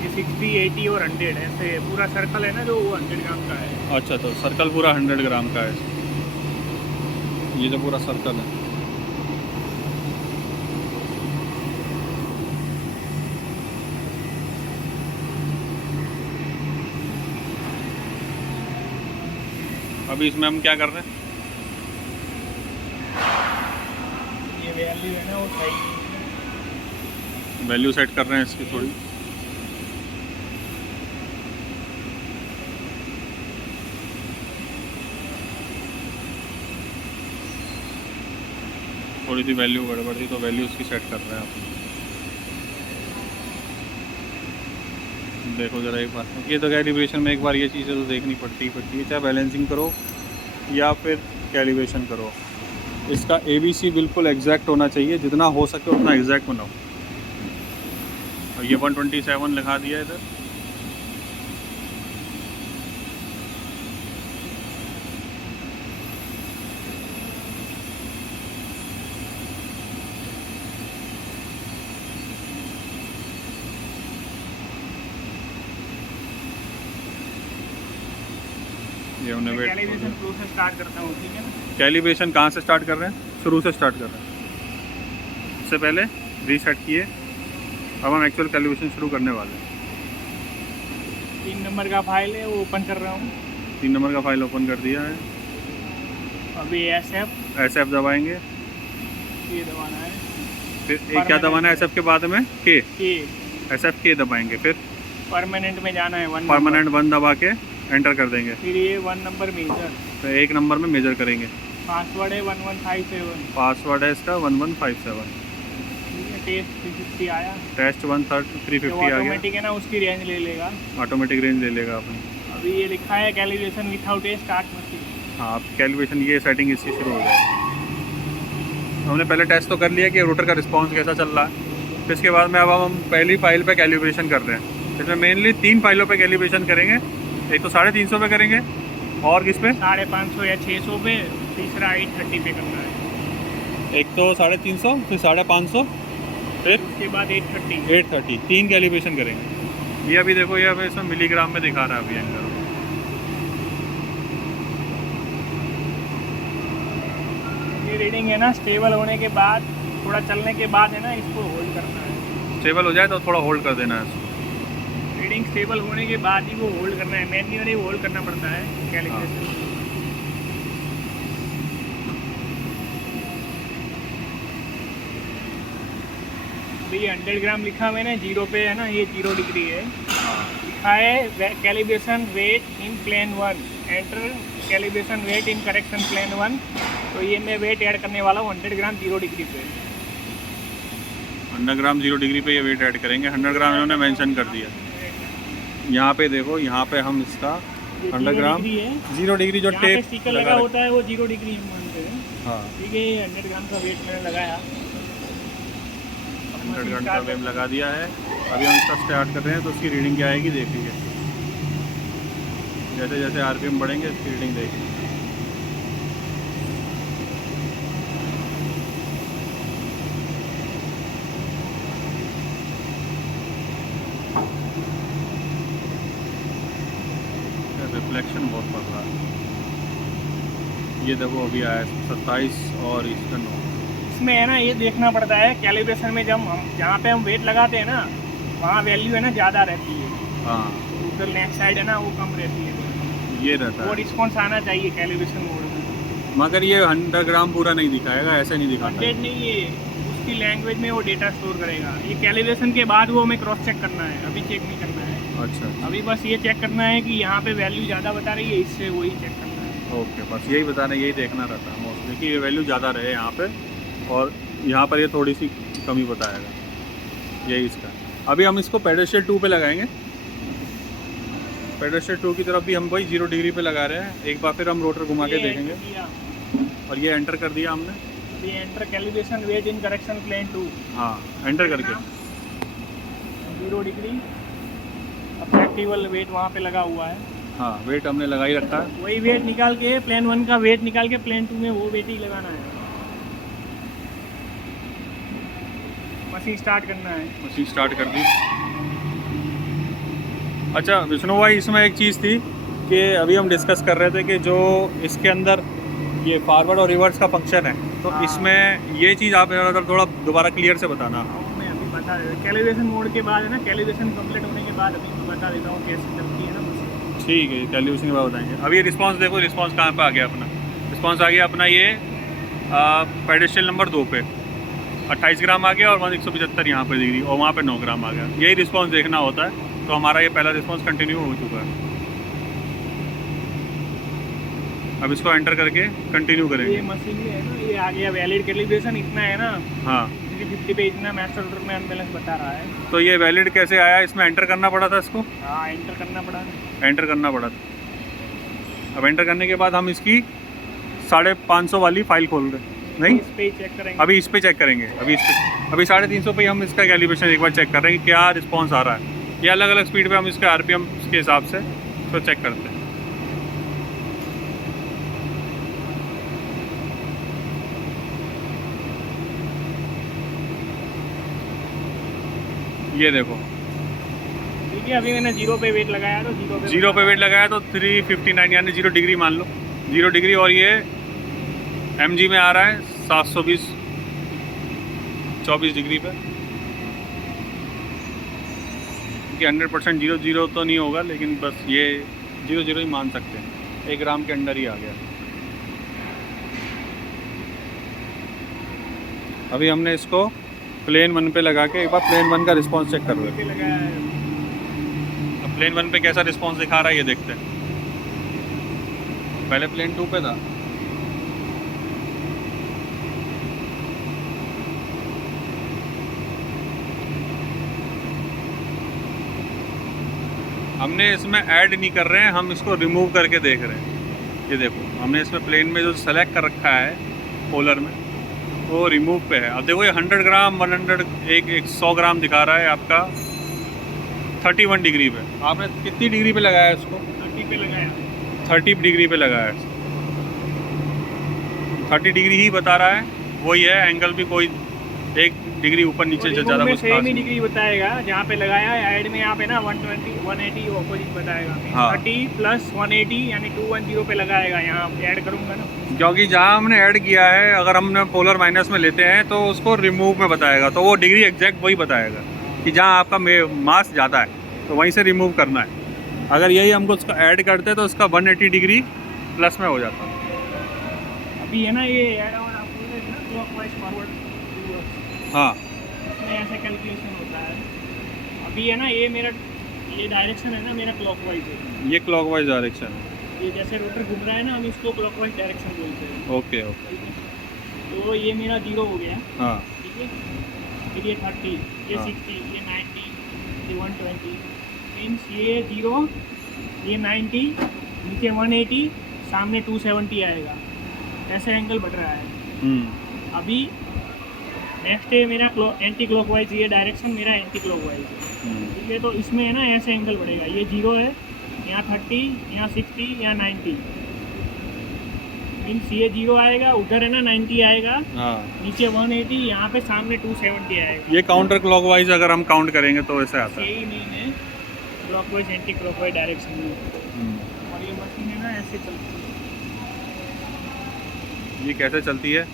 ये 60, 80 और 100 ऐसे पूरा सर्कल है ना, जो वो 100 ग्राम का है। अच्छा, तो सर्कल पूरा 100 ग्राम का है। ये जो पूरा सर्कल है। अभी इसमें हम क्या कर रहे हैं? ये वैल्यू है ना, वो सही वैल्यू सेट कर रहे हैं इसकी थोड़ी। थोड़ी सी वैल्यू गड़बड़ थी तो वैल्यू उसकी सेट कर रहे हैं आप। देखो ज़रा एक बार, ये तो कैलिब्रेशन में एक बार ये चीज़ें तो देखनी पड़ती है, चाहे बैलेंसिंग करो या फिर कैलिब्रेशन करो। इसका ABC बिल्कुल एग्जैक्ट होना चाहिए, जितना हो सके उतना एग्जैक्ट बनाओ। और ये 127 लिखा दिया है इधर। ये हमने कैलिब्रेशन प्रोसेस स्टार्ट करता हूँ, ठीक है ना। कैलिब्रेशन कहाँ से स्टार्ट कर रहे हैं? शुरू से स्टार्ट कर रहे हैं। इससे पहले रीसेट किए, अब हम एक्चुअल कैलिब्रेशन शुरू करने वाले हैं। 3 नंबर का फाइल है, वो ओपन कर रहा हूँ। 3 नंबर का फाइल ओपन कर दिया है। अभी SF दबाएंगे, ये दबाना है। फिर क्या दबाना है? SF के बाद में K, SF K दबाएंगे, फिर परमानेंट में जाना है। परमानेंट 1 दबा के एंटर कर देंगे। फिर ये 1 नंबर मेजर, तो 1 नंबर में मेजर करेंगे। पासवर्ड है 1157, पासवर्ड है इसका 1157। ठीक है। टेस्ट 350 आया, टेस्ट 350 आ गया। ऑटोमेटिक है ना, उसकी रेंज ले लेगा, ऑटोमेटिक रेंज ले लेगा अपनी। अभी ये लिखा है कैलिब्रेशन विथआउट ए स्टार्ट मशीन। हाँ, कैलिब्रेशन ये सेटिंग इसकी शुरू हो जाएगी। हमने पहले टेस्ट तो कर लिया कि रोटर का रिस्पांस कैसा चल रहा है। फिर इसके बाद में अब हम पहली फाइल पे कैलिब्रेशन कर रहे हैं। इसमें मेनली 3 फाइलों पे कैलिब्रेशन करेंगे। एक तो 350 पे करेंगे, और किस पे? 550 या 600 पे, तीसरा 830 पे करना है। एक तो 350, फिर 550, फिर उसके बाद 830। 3 कैलिब्रेशन करेंगे। ये अभी देखो, ये अभी इसमें मिलीग्राम में दिखा रहा है अभी एंगल। ये रीडिंग है ना, स्टेबल होने के बाद, थोड़ा चलने के बाद है ना, इसको होल्ड करना है। स्टेबल हो जाए तो थोड़ा होल्ड कर देना है इसको। रीडिंग स्टेबल होने के बाद ही वो होल्ड करना है, मैन्युअली होल्ड करना पड़ता है कैलिब्रेशन। ये 100 ग्राम लिखा हुआ है ना, 0 पे है ना, ये 0 डिग्री है। लिखा है कैलिब्रेशन वेट इन प्लेन 1, एंटर कैलिब्रेशन वेट इन करेक्शन प्लेन 1। तो ये मैं वेट ऐड करने वाला हूँ 100 ग्राम 0 डिग्री पे। 100 ग्राम 0 डिग्री पे ये वेट ऐड करेंगे। 100 ग्राम इन्होंने मेंशन कर दिया। यहाँ पे देखो, यहाँ पे हम इसका 100 ग्राम 0 डिग्री जो टेप स्टिकर लगा होता है वो 0 डिग्री हम मानते हैं। हाँ, ठीक है। ये 100 ग्राम का वेट मैंने लगाया, 100 ग्राम का वेट लगा दिया है। अभी हम इसका स्टार्ट कर रहे हैं, तो उसकी रीडिंग क्या आएगी देख लीजिए। जैसे जैसे RPM बढ़ेंगे इसकी रीडिंग देखिए। रिफ्लेक्शन बहुत बढ़ रहा है। ये देखो अभी आया 27 और इसका 9। इसमें है ना, ये देखना पड़ता है कैलिब्रेशन में, जब हम जहाँ पे हम वेट लगाते हैं ना, वहाँ वैल्यू है ना ज़्यादा रहती है। हाँ, उधर नेक्स्ट साइड है ना, वो कम रहती है। ये रहता वो है। रिस्पॉन्स आना चाहिए कैलिब्रेशन मोड में। मगर ये 100 ग्राम पूरा नहीं दिखाएगा, ऐसे नहीं दिखाता। 100 नहीं, ये उसकी लैंग्वेज में वो डेटा स्टोर करेगा। ये कैलिब्रेशन के बाद वो हमें क्रॉस चेक करना है, अभी चेक नहीं करना है। अच्छा, अभी बस ये चेक करना है कि यहाँ पे वैल्यू ज़्यादा बता रही है, इससे वही चेक करना है। ओके, बस यही बताना, यही देखना रहता है मोस्टली कि ये वैल्यू ज़्यादा रहे यहाँ पे, और यहाँ पर ये थोड़ी सी कमी बताएगा। यही इसका। अभी हम इसको पेडेस्ट्रियल 2 पे लगाएंगे। पेडेस्ट्रियल 2 की तरफ भी हम वही 0 डिग्री पे लगा रहे हैं। एक बार फिर हम रोटर घुमा के देखेंगे। और ये एंटर कर दिया हमने। अभी एंटर कैलिब्रेशन वेट इन करेक्शन प्लेन 2। हाँ, एंटर करके 0 डिग्री अब्जेक्टिवल वेट वहाँ पे लगा हुआ है। हाँ, वेट हमने लगा ही रखा है। वही वेट निकाल के प्लेन 1 का वेट निकाल के प्लेन 2 में वो वेट ही लगाना है। मशीन स्टार्ट करना है। मशीन स्टार्ट कर दी। अच्छा विष्णु भाई, इसमें एक चीज़ थी कि अभी हम डिस्कस कर रहे थे कि जो इसके अंदर ये फॉरवर्ड और रिवर्स का फंक्शन है, तो हाँ। इसमें ये चीज़ आप थोड़ा दोबारा क्लियर से बताना। मैं अभी बता देता हूँ। कैलिब्रेशन मोड के बाद है ना, कैलिब्रेशन कंप्लीट होने के बाद अभी मैं बता देता हूँ कैसे चलती है ना मशीन। ठीक है, कैलिब्रेशन के बाद बताएंगे। अभी रिस्पांस देखो, रिस्पांस कहाँ पे आ गया अपना। रिस्पांस आ गया अपना ये पेडेस्ट्रियल नंबर 2 पे 28 ग्राम आ गया और 175 यहाँ पे डिग्री, और वहाँ पे 9 ग्राम आ गया। यही रिस्पांस देखना होता है। तो हमारा ये पहला रिस्पांस कंटिन्यू हो चुका है। अब इसको एंटर करके कंटिन्यू करेंगे। ये मशीन में है ना, ये आ गया वैलिड कैलिब्रेशन इतना है ना। हाँ, 50 पे इतना मास्टर रोटर में अनबैलेंस बता रहा है। तो ये वैलिड कैसे आया? इसमें एंटर करना पड़ा था इसको। हाँ, एंटर करना पड़ा। एंटर करना पड़ा था। अब एंटर करने के बाद हम इसकी 550 वाली फाइल खोल रहे हैं। नहीं, इस पे चेक करेंगे। अभी इस पे चेक करेंगे। अभी 350 पे हम इसका कैलिब्रेशन एक बार चेक कर रहे हैं कि क्या रिस्पांस आ रहा है। ये अलग अलग स्पीड पे हम इसके आरपीएम के हिसाब से इसको चेक करते हैं। ये देखो, ठीक है। अभी मैंने 0 पे वेट लगाया तो 0 पे वेट लगाया तो 359 यानी 0 डिग्री मान लो, 0 डिग्री। और ये mg में आ रहा है 720 24 डिग्री पे। कि 100% 0 तो नहीं होगा, लेकिन बस ये 0 ही मान सकते हैं। 1 ग्राम के अंदर ही आ गया। अभी हमने इसको प्लेन 1 पे लगा के एक बार प्लेन 1 का रिस्पांस चेक कर रहे हैं। अब प्लेन 1 पे कैसा रिस्पांस दिखा रहा है ये देखते हैं। पहले प्लेन 2 पे था। हमने इसमें ऐड नहीं कर रहे हैं, हम इसको रिमूव करके देख रहे हैं। ये देखो, हमने इसमें प्लेन में जो सेलेक्ट कर रखा है पोलर में, वो रिमूव पे है। अब देखो ये 100 ग्राम 100 ग्राम दिखा रहा है आपका 31 डिग्री पे। आपने कितनी डिग्री पे लगाया है इसको? 30 पे लगाया। 30 डिग्री पे लगाया है। 30 डिग्री ही बता रहा है। वही है, एंगल भी कोई 1 डिग्री ऊपर नीचे ज़्यादा कुछ सेम ही डिग्री बताएगा जहाँ पे लगाया है। ऐड में यहाँ पे ना 120 180 ऑपोजिट बताएगा। हाँ। 30 प्लस 180 यानी 210 पे लगाएगा। यहाँ ऐड करूँगा ना, क्योंकि जहाँ हमने ऐड किया है, अगर हमने पोलर माइनस में लेते हैं तो उसको रिमूव में बताएगा, तो वो डिग्री एग्जैक्ट वही बताएगा कि जहाँ आपका मास ज़्यादा है तो वहीं से रिमूव करना है। अगर यही हमको उसका ऐड करते हैं तो उसका 180 डिग्री प्लस में हो जाता है। अभी है ना ये ऐड ऑन क्लॉकवाइज फॉरवर्ड। हाँ, इसमें ऐसा कैलकुलेशन होता है। अभी है ना ये मेरा ये डायरेक्शन है ना मेरा क्लॉकवाइज है। ये क्लॉकवाइज डायरेक्शन है। ये जैसे रोटर घूम रहा है ना, हम इसको क्लॉकवाइज डायरेक्शन बोलते हैं। Okay okay. तो ये मेरा 0 हो गया। हाँ, ठीक है। फिर ये 30, ये हाँ। 60, ये 90, ये 120 मीन्स ये 0, ये 90, नीचे 180, सामने 270 आएगा। ऐसे एंगल बढ़ रहा है। अभी नेक्स्ट है मेरा एंटी क्लॉकवाइज। ये डायरेक्शन मेरा एंटी क्लॉकवाइज है। ठीक है। तो इसमें है ना ऐसे एंगल बढ़ेगा। ये 0 है, यहाँ 30, यहाँ 60, यहाँ 90 मीन्स ये 0 आएगा, उधर है ना 90 आएगा। हाँ। नीचे 180, यहाँ पे सामने 270 आएगा। ये काउंटर क्लॉकवाइज अगर हम काउंट करेंगे तो ऐसे आता है। यही मीन है क्लॉकवाइज एंटी क्लॉकवाइज डायरेक्शन में। और ये मशीन है ना ऐसे चलती है। ये कैसे चलती है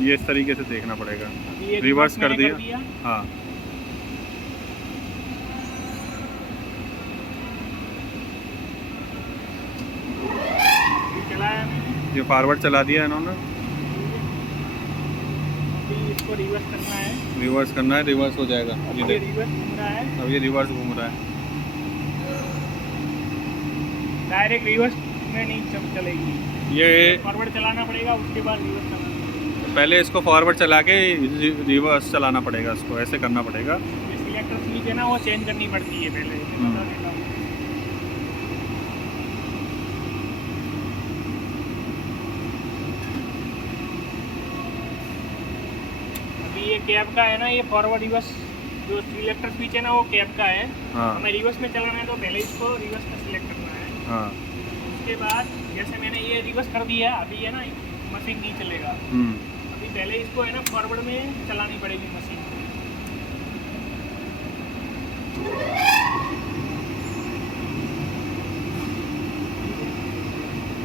ये इस तरीके से देखना पड़ेगा। अभी ये रिवर्स कर मैंने दिया। हाँ, ये चलाया मैंने। ये फॉरवर्ड चला दिया इन्होंने। अभी इसको रिवर्स करना है। रिवर्स करना है, रिवर्स हो जाएगा। अभी ये रिवर्स घूम रहा है। अब ये रिवर्स घूम रहा है। डायरेक्ट रिवर्स में नहीं चलेगी, ये फॉरवर्ड चलाना पड़ेगा, उसके बाद रिवर्स चलाना पड़ेगा। पहले इसको फॉरवर्ड चला के रिवर्स चलाना पड़ेगा, इसको ऐसे करना पड़ेगा। ये सिलेक्टर स्विच है ना, वो चेंज करनी पड़ती है पहले। बता देता हूँ। अभी ये कैब का है ना, ये फॉरवर्ड रिवर्स जो सिलेक्टर स्विच है ना, वो कैब का है। हाँ। हमें रिवर्स में चलाना है तो पहले इसको रिवर्स में सिलेक्ट करना है। हाँ। उसके बाद जैसे मैंने ये रिवर्स कर दिया, अभी है ना मशीन नहीं चलेगा। अभी पहले इसको है ना फॉरवर्ड में चलानी पड़ेगी मशीन।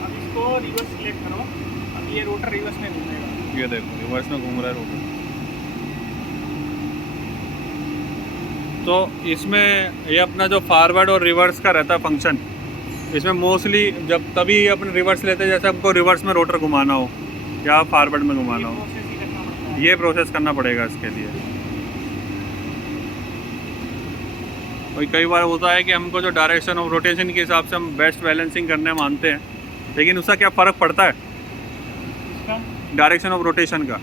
अब इसको रिवर्स सिलेक्ट करो। अब ये रोटर रिवर्स में घूमेगा। ये देखो रिवर्स में घूम रहा है रोटर। तो इसमें ये अपना जो फॉरवर्ड और रिवर्स का रहता है फंक्शन, इसमें मोस्टली जब तभी अपन रिवर्स लेते हैं जैसे हमको रिवर्स में रोटर घुमाना हो या फॉरवर्ड में घुमाना हो, ये प्रोसेस करना पड़ेगा इसके लिए। और कई बार होता है कि हमको जो डायरेक्शन ऑफ रोटेशन के हिसाब से हम बेस्ट बैलेंसिंग करने मानते हैं, लेकिन उसका क्या फ़र्क पड़ता है इसका डायरेक्शन ऑफ रोटेशन का?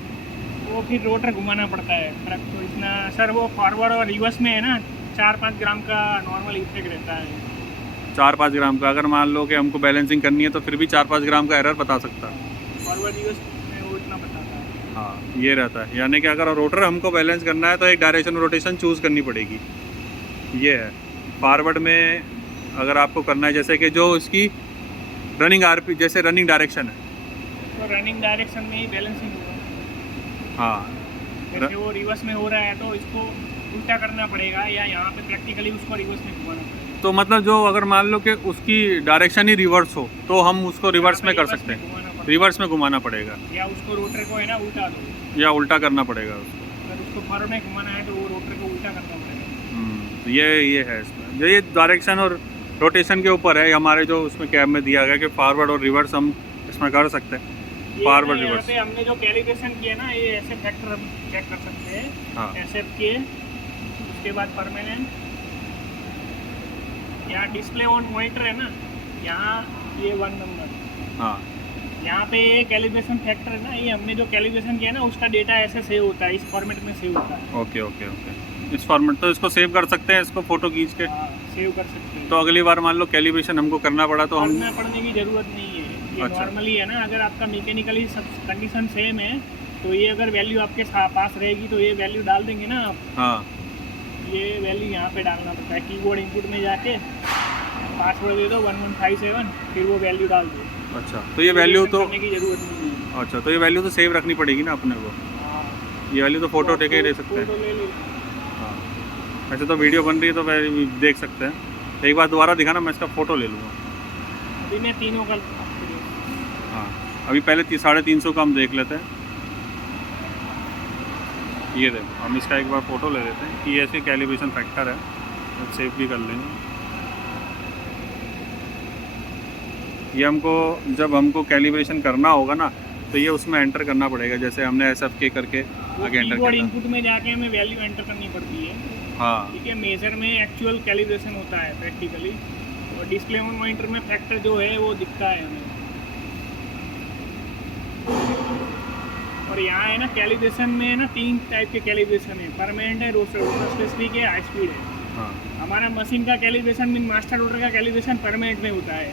वो फिर रोटर घुमाना पड़ता है। फर्क तो इतना सर, वो फॉरवर्ड और रिवर्स में है ना 4-5 ग्राम का नॉर्मल इफेक्ट रहता है। 4-5 ग्राम का अगर मान लो कि हमको बैलेंसिंग करनी है तो फिर भी 4-5 ग्राम का एरर बता सकता है। फॉरवर्ड रिवर्स में वो इतना बताता है। हाँ, ये रहता है। यानी कि अगर रोटर हमको बैलेंस करना है तो एक डायरेक्शन रोटेशन चूज़ करनी पड़ेगी। ये है। फॉरवर्ड में अगर आपको करना है जैसे कि जो इसकी रनिंग आरपी जैसे रनिंग डायरेक्शन है, तो रनिंग डायरेक्शन में ही बैलेंसिंग होगा। हाँ, जैसे वो रिवर्स में हो रहा है तो इसको उल्टा करना पड़ेगा, या यहाँ पे प्रैक्टिकली उसको रिवर्स में घुमाना पड़ेगा। तो मतलब जो अगर मान लो कि उसकी डायरेक्शन ही रिवर्स हो तो हम उसको रिवर्स में कर सकते हैं, रिवर्स में घुमाना पड़ेगा, या उसको रोटर को है ना उल्टा दो, या उल्टा करना पड़ेगा उसको। अगर उसको फॉरवर्ड में घुमाना है तो वो रोटर को उल्टा करना पड़ेगा। तो ये है इसमें। ये डायरेक्शन और रोटेशन के ऊपर है हमारे जो उसमें कैब में दिया गया कि फॉरवर्ड और रिवर्स हम इसमें कर सकते हैं। फॉरवर्ड रिवर्स पे हमने जो कैलिब्रेशन किया ना, ये ऐसे फैक्टर हम चेक कर सकते हैं। हाँ। ऐसे के उसके बाद परमानेंट, यहाँ डिस्प्ले ऑन मॉनिटर है ना, यहाँ ये 1 नंबर। हाँ, यहाँ पे ये कैलिब्रेशन फैक्टर है ना, ये हमने जो कैलिब्रेशन किया ना उसका डेटा ऐसे सेव होता है, इस फॉर्मेट में सेव होता है। Okay okay okay. इस फॉर्मेट तो इसको सेव कर सकते हैं, इसको फ़ोटो खींच के। हाँ, सेव कर सकते हैं। तो अगली बार मान लो कैलिब्रेशन हमको करना पड़ा तो हम पढ़ने की ज़रूरत नहीं है। ये अच्छा। नॉर्मली है ना, अगर आपका मैकेनिकली सब कंडीशन सेम है तो ये अगर वैल्यू आपके पास रहेगी तो ये वैल्यू डाल देंगे ना आप। हाँ, ये वैल्यू यहाँ पे डालना पड़ता है। कीबोर्ड इनपुट में जाके पासवर्ड दे दो 1157, फिर वो वैल्यू डाल दो। अच्छा, तो ये वैल्यू तो करने की ज़रूरत नहीं है। अच्छा, तो ये वैल्यू तो सेव रखनी पड़ेगी ना अपने को। हाँ, ये वैल्यू तो फ़ोटो लेके ही ले सकते हैं। फोटो ले लो। हाँ, वैसे तो वीडियो बन रही है तो वह देख सकते हैं। एक बार दोबारा दिखाना, मैं इसका फ़ोटो ले लूँगा। अभी मैं तीनों का हाँ, अभी पहले 350 का हम देख लेते हैं। ये देखो, हम इसका एक बार फ़ोटो ले लेते हैं कि ऐसे कैलिब्रेशन फैक्टर है, तो सेव भी कर लेंगे। ये हमको जब हमको कैलिब्रेशन करना होगा ना तो ये उसमें एंटर करना पड़ेगा, जैसे हमने SFK करके आगे एंटर कीबोर्ड किया। इनपुट में जाके हमें वैल्यू एंटर करनी पड़ती है। हाँ, ठीक है, मेजर में एक्चुअल कैलिब्रेशन होता है प्रैक्टिकली, और डिस्प्ले ऑन मॉनिटर में फैक्टर जो है वो दिखता है हमें। और यहाँ है ना कैलिब्रेशन में है ना 3 टाइप के कैलिब्रेशन है, परमानेंट है, रोटर स्पेसिफिक है, हाई स्पीड है। हाँ, हमारा मशीन का कैलिब्रेशन मीन मास्टर रोटर का कैलिब्रेशन परमानेंट में होता है।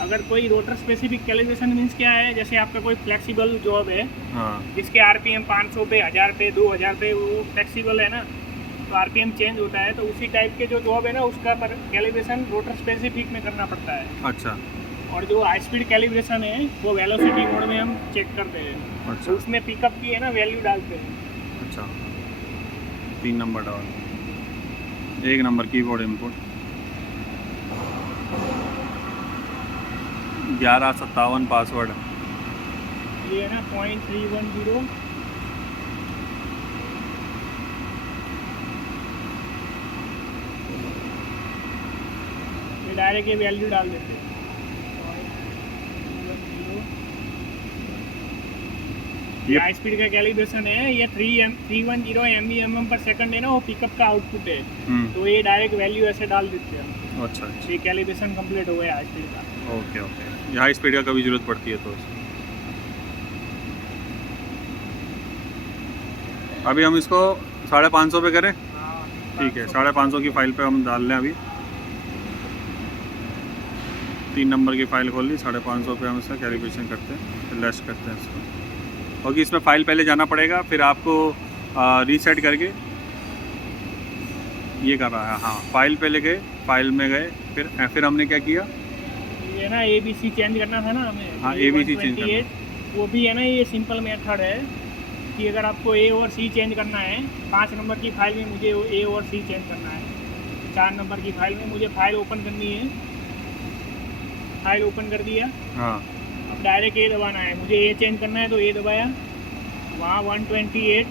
अगर कोई रोटर स्पेसिफिक कैलिब्रेशन मीन्स क्या है, जैसे आपका कोई फ्लेक्सिबल जॉब है हाँ, जिसके RPM 500 पे, 1000 पे, 2000 पे, वो फ्लेक्सिबल है ना, तो RPM चेंज होता है। तो उसी टाइप के जो जॉब है ना उसका कैलिब्रेशन रोटर स्पेसिफिक में करना पड़ता है। अच्छा और जो हाई स्पीड कैलिब्रेशन है वो वेलोसिटी मोड में हम चेक करते हैं। अच्छा तो उसमें पिकअप की है ना वैल्यू डालते हैं। अच्छा, 3 नंबर डाल, 1 नंबर कीबोर्ड इनपुट, 1157 पासवर्ड। ये है ना 0.310, ये डायरेक्ट ये वैल्यू डाल देते हैं। 0.310 ये हाई स्पीड का कैलिब्रेशन है। ये 310 MB/mm पर सेकंड है ना, वो पिकअप का आउटपुट है। तो ये डायरेक्ट वैल्यू ऐसे डाल देते हैं। अच्छा, ये कैलिब्रेशन कंप्लीट हो गया हाई स्पीड का। Okay okay. ये हाई स्पीड का कभी ज़रूरत पड़ती है तो अभी हम इसको 550 पे करें? हाँ, ठीक है, 550 की फाइल पे हम डाल लें। अभी 3 नंबर की फ़ाइल खोल ली, 550 पे हम इसका कैलिब्रेशन करते हैं, फिर लेस करते हैं इसको। क्योंकि इसमें फ़ाइल पहले जाना पड़ेगा, फिर आपको रीसेट करके ये कर रहा है। हाँ, फाइल पे ले गए, फाइल में गए, फिर हमने क्या किया, ये ना ABC चेंज करना था ना हमें। हाँ, ये ABC चेंज 128, वो भी है ना, ये सिंपल मेथड है कि अगर आपको A और C चेंज करना है, 5 नंबर की फाइल में मुझे A और C चेंज करना है, 4 नंबर की फाइल में मुझे फाइल ओपन करनी है, फाइल ओपन कर दिया। हाँ, अब डायरेक्ट A दबाना है, मुझे A चेंज करना है तो A दबाया, वहाँ 128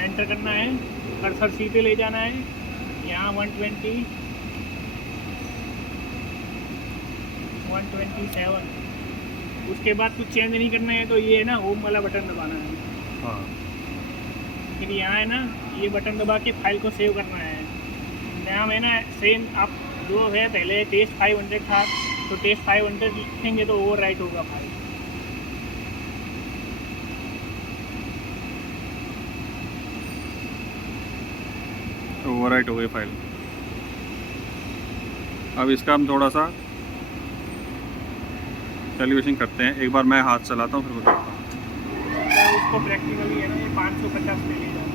एंटर करना है, कर्सर C पे ले जाना है, यहाँ 120, 127। उसके बाद कुछ चेंज नहीं करना है तो ये है ना होम वाला बटन दबाना है। हाँ, फिर यहाँ है ना ये बटन दबा के फाइल को सेव करना है। यहाँ में ना सेम आप जो है पहले टेस्ट 500 था, तो टेस्ट 500 लिखेंगे तो ओवर राइट होगा फाइल। ओवरराइट हो गई फाइल। अब इसका हम थोड़ा सा कैलिब्रेशन करते हैं। एक बार मैं हाथ चलाता हूँ, फिर वो देखता हूँ। तो उसको प्रैक्टिकली है ना ये 550 पे ले जाओ।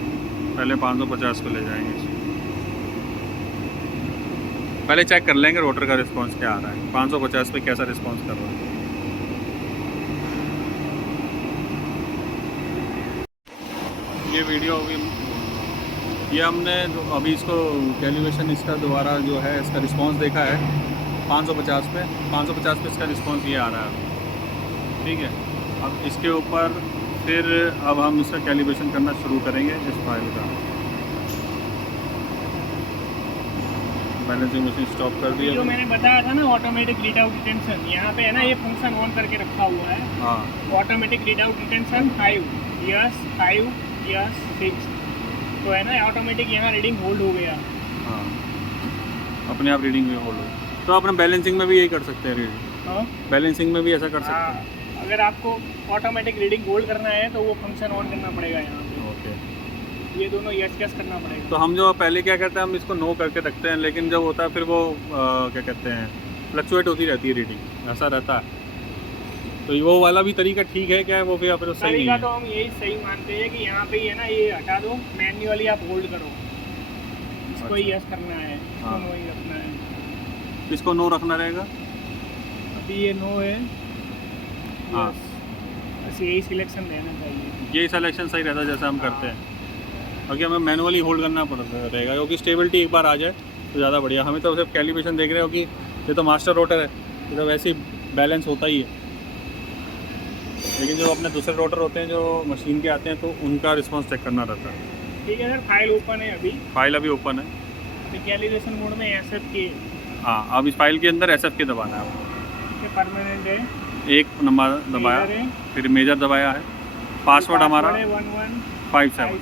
पहले 550 पे ले जाएंगे इसको। पहले चेक कर लेंगे रोटर का रिस्पांस क्या आ रहा है, 550 पे कैसा रिस्पांस कर रहा है। ये वीडियो अभी ये हमने अभी इसको कैलिब्रेशन इसका दोबारा जो है इसका रिस्पांस देखा है 550 पे। 550 पे इसका रिस्पांस ये आ रहा है। ठीक है, अब इसके ऊपर फिर अब हम इसका कैलिब्रेशन करना शुरू करेंगे इस फाइल का। बैलेंसिंग मशीन स्टॉप कर दिया। जो मैंने बताया था ना ऑटोमेटिक रीड आउट रिटेंशन, यहाँ पे है ना ये फंक्शन ऑन करके रखा हुआ है। हाँ, automatic read out retention 5 yes 6, तो है ना ऑटोमेटिक यहाँ रीडिंग होल्ड हो गया। हाँ, अपने आप रीडिंग में होल्ड हो। तो अपने बैलेंसिंग में भी यही कर सकते हैं रीडिंग। हाँ, बैलेंसिंग में भी ऐसा कर सकते हैं। हाँ, अगर आपको ऑटोमेटिक रीडिंग होल्ड करना है तो वो फंक्शन ऑन करना पड़ेगा यहाँ पे। ओके, ये दोनों यस करना पड़ेगा। तो हम जो पहले क्या करते हैं, हम इसको नो करके रखते हैं, लेकिन जब होता है फिर वो क्या कहते हैं फ्लक्चुएट होती रहती है रीडिंग, ऐसा रहता है। तो वो वाला भी तरीका ठीक है क्या? वो भी आप सही नहीं तरीका है। तो हम यही सही मानते हैं कि यहाँ पे ही है ना ये हटा दो, मैन्युअली आप होल्ड करो, इसको ही अच्छा। यस करना है, इसको हाँ। नो ही रखना है। इसको नो रखना रहेगा। अभी ये नो है, हाँ। यस, बस यही सिलेक्शन देना चाहिए। ये सिलेक्शन सही रहता है जैसा हम करते हैं, क्योंकि हमें मैनुअली होल्ड करना पड़ता रहेगा, क्योंकि स्टेबिलिटी एक बार आ जाए तो ज़्यादा बढ़िया। हमें तो सिर्फ कैलिब्रेशन देख रहे हो कि ये तो मास्टर रोटर है, ये तो वैसे ही बैलेंस होता ही है। लेकिन जो अपने दूसरे रोटर होते हैं जो मशीन के आते हैं, तो उनका रिस्पांस चेक करना रहता है। ठीक है सर, फाइल ओपन है अभी, फाइल अभी ओपन है। तो कैलिब्रेशन मोड में SF के हाँ, अब इस फाइल के अंदर SF के दबाना है आपको। परमानेंट है, एक नंबर दबाया, मेजर है, फिर मेजर दबाया है, पासवर्ड हमारा 1157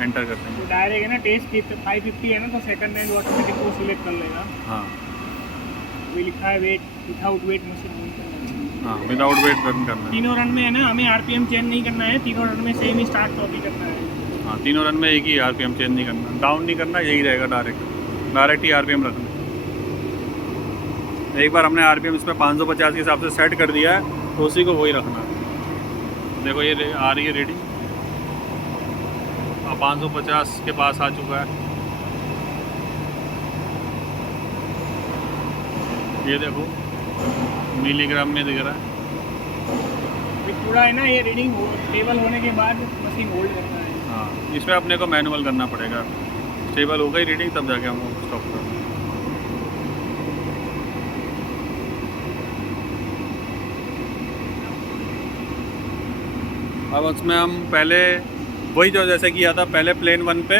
एंटर करते हैं। तो डायरेक्ट है ना टेस्ट 550 है ना, तो सेकंड हैंड ऑटोमेटिक वो सिलेक्ट कर लेगा। हाँ, अभी लिखा है वेट, विदाउट वेट मशीन। हाँ, विदाउट वेट रन करना है। तीनों रन में है ना हमें RPM चेंज नहीं करना है, तीनों रन में सेम ही स्टार्ट कॉपी करना है। हाँ, तीनों रन में एक ही RPM चेंज नहीं करना, डाउन नहीं करना, यही रहेगा डायरेक्ट ही RPM रखना। एक बार हमने RPM इसमें 550 के हिसाब से सेट कर दिया है, तो उसी को वही रखना। देखो ये आ रही है रीडिंग, अब 550 के पास आ चुका है। ये देखो मिलीग्राम में दिख रहा है। ये पूरा है ना ये रीडिंग स्टेबल होने के बाद मशीन होल्ड करना है। हाँ, इसमें अपने को मैनुअल करना पड़ेगा। स्टेबल हो गई रीडिंग तब जाके हम स्टॉप करेंगे। अब उसमें हम पहले वही जो जैसे किया था, पहले प्लेन 1 पे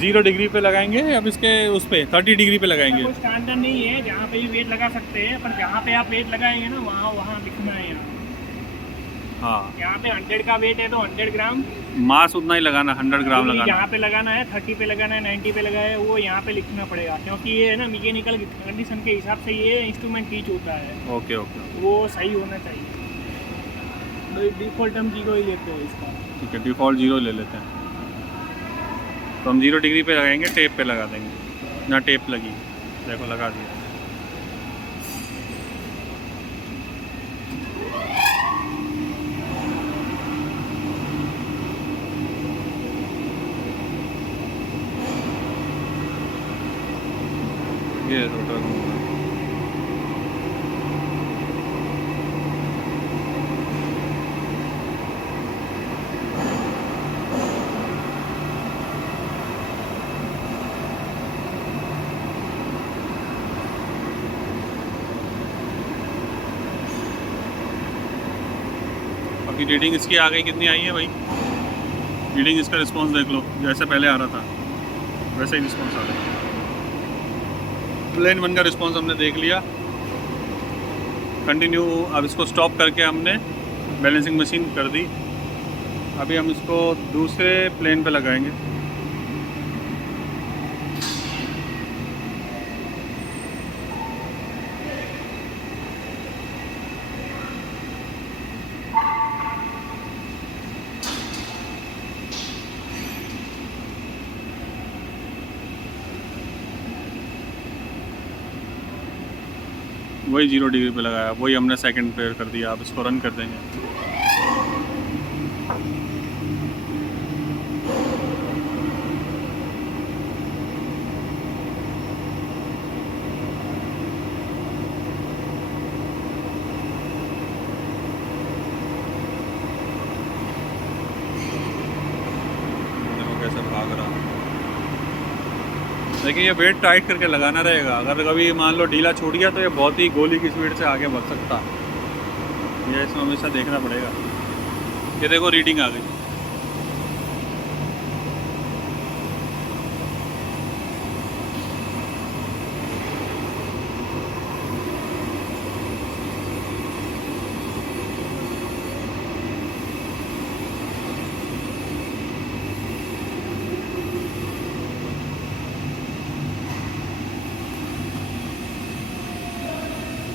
0 डिग्री पे लगाएंगे, अब इसके उस पे 30 डिग्री पे लगाएंगे। कोई स्टैंडर्ड नहीं है, जहाँ पे भी वेट लगा सकते हैं, पर जहाँ पे आप वेट लगाएंगे ना वहाँ लिखना है। हाँ, यहाँ पे 100 का वेट है तो 100 ग्राम मास उतना ही लगाना, 100 ग्राम लगाना। यहाँ पे लगाना है, 30 पे लगाना है, 90 पे लगाना है, वो यहाँ पे लिखना पड़ेगा, क्योंकि ये है ना मैकेनिकल कंडीशन के हिसाब से ये इंस्ट्रूमेंट टीच होता है। Okay okay. वो सही होना चाहिए। डिफ़ॉल्ट हम 0 ही लेते हैं इसका। ठीक है, डिफ़ॉल्ट 0 ले लेते हैं। तो हम 0 डिग्री पे लगाएंगे, टेप पे लगा देंगे। ना टेप लगी, देखो लगा दिया। ये रोटर अभी रीडिंग इसकी आ गई, कितनी आई है भाई? रीडिंग इसका रिस्पांस देख लो, जैसे पहले आ रहा था वैसे ही रिस्पांस आ रहा है। प्लेन 1 का रिस्पांस हमने देख लिया। कंटिन्यू, अब इसको स्टॉप करके हमने बैलेंसिंग मशीन कर दी। अभी हम इसको दूसरे प्लेन पे लगाएंगे। वही 0 डिग्री पे लगाया, वही हमने सेकंड पे कर दिया। अब इसको रन कर देंगे। देखो कैसे भाग रहा। लेकिन ये वेट टाइट करके लगाना रहेगा। अगर कभी मान लो ढीला छूट गया तो ये बहुत ही गोली की स्पीड से आगे बढ़ सकता है। ये इसमें हमेशा देखना पड़ेगा। ये देखो रीडिंग आ गई।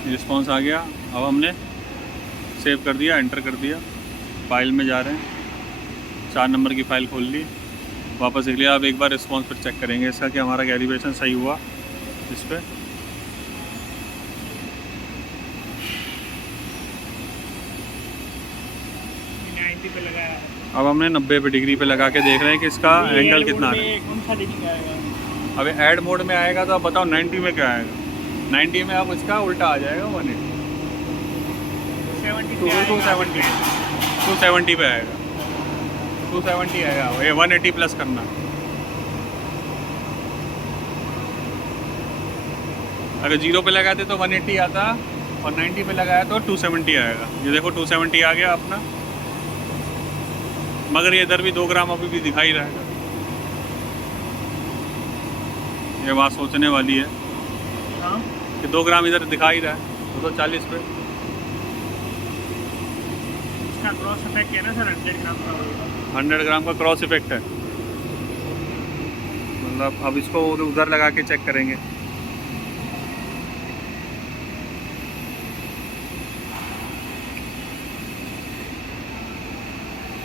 रिस्पॉन्स आ गया। अब हमने सेव कर दिया, एंटर कर दिया। फाइल में जा रहे हैं, 4 नंबर की फ़ाइल खोल ली, वापस देख लिया। अब एक बार रिस्पॉन्स पर चेक करेंगे इसका कि हमारा कैलिब्रेशन सही हुआ इस पर। पे लगाया है। अब हमने 90 पे डिग्री पे लगा के देख रहे हैं कि इसका एंगल कितना है। कौन सा रीडिंग आएगा? अब ऐड मोड में आएगा तो अब बताओ 90 में क्या आएगा? 90 में अब इसका उल्टा आ जाएगा, 180 270 पे आएगा। 270 आएगा, ये 180 प्लस करना। अगर 0 पे लगाते तो 180 आता और 90 पे लगाया तो 270 आएगा। ये देखो 270 आ गया अपना। मगर ये इधर भी 2 ग्राम अभी भी दिखाई रहेगा। ये बात सोचने वाली है कि 2 ग्राम इधर दिखा ही रहा है 240 पे। इसका क्रॉस इफेक्ट है ना सर, 100 ग्राम का होगा। 100 ग्राम का क्रॉस इफेक्ट है, मतलब अब इसको उधर लगा के चेक करेंगे।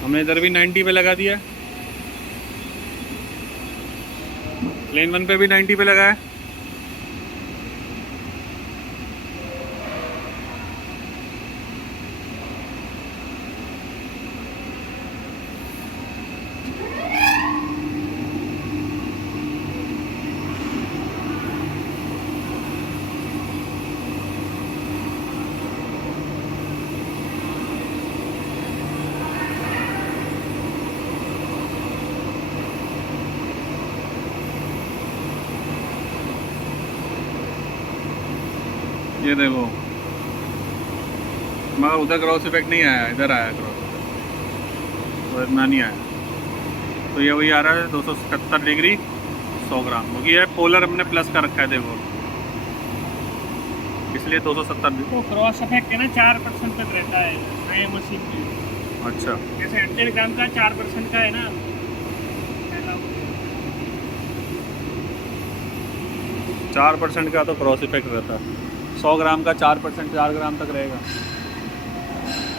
हमने इधर भी 90 पे लगा दिया, प्लेन 1 पे भी 90 पे लगाया। ये देखो, मगर उधर क्रॉस इफेक्ट नहीं आया, इधर आया क्रॉस इफेक्ट, तो इतना नहीं आया। तो ये वही आ रहा है 277 डिग्री 100 ग्राम, क्योंकि ये पोलर हमने प्लस का रखा है देखो, इसलिए 270 डिग्री। तो क्रॉस इफेक्ट है ना 4% तक रहता है नए मशीन में। अच्छा, जैसे 100 ग्राम का 4% का है ना, 4% का तो क्रॉस इफेक्ट रहता है। 100 ग्राम का 4%, 4 ग्राम तक रहेगा।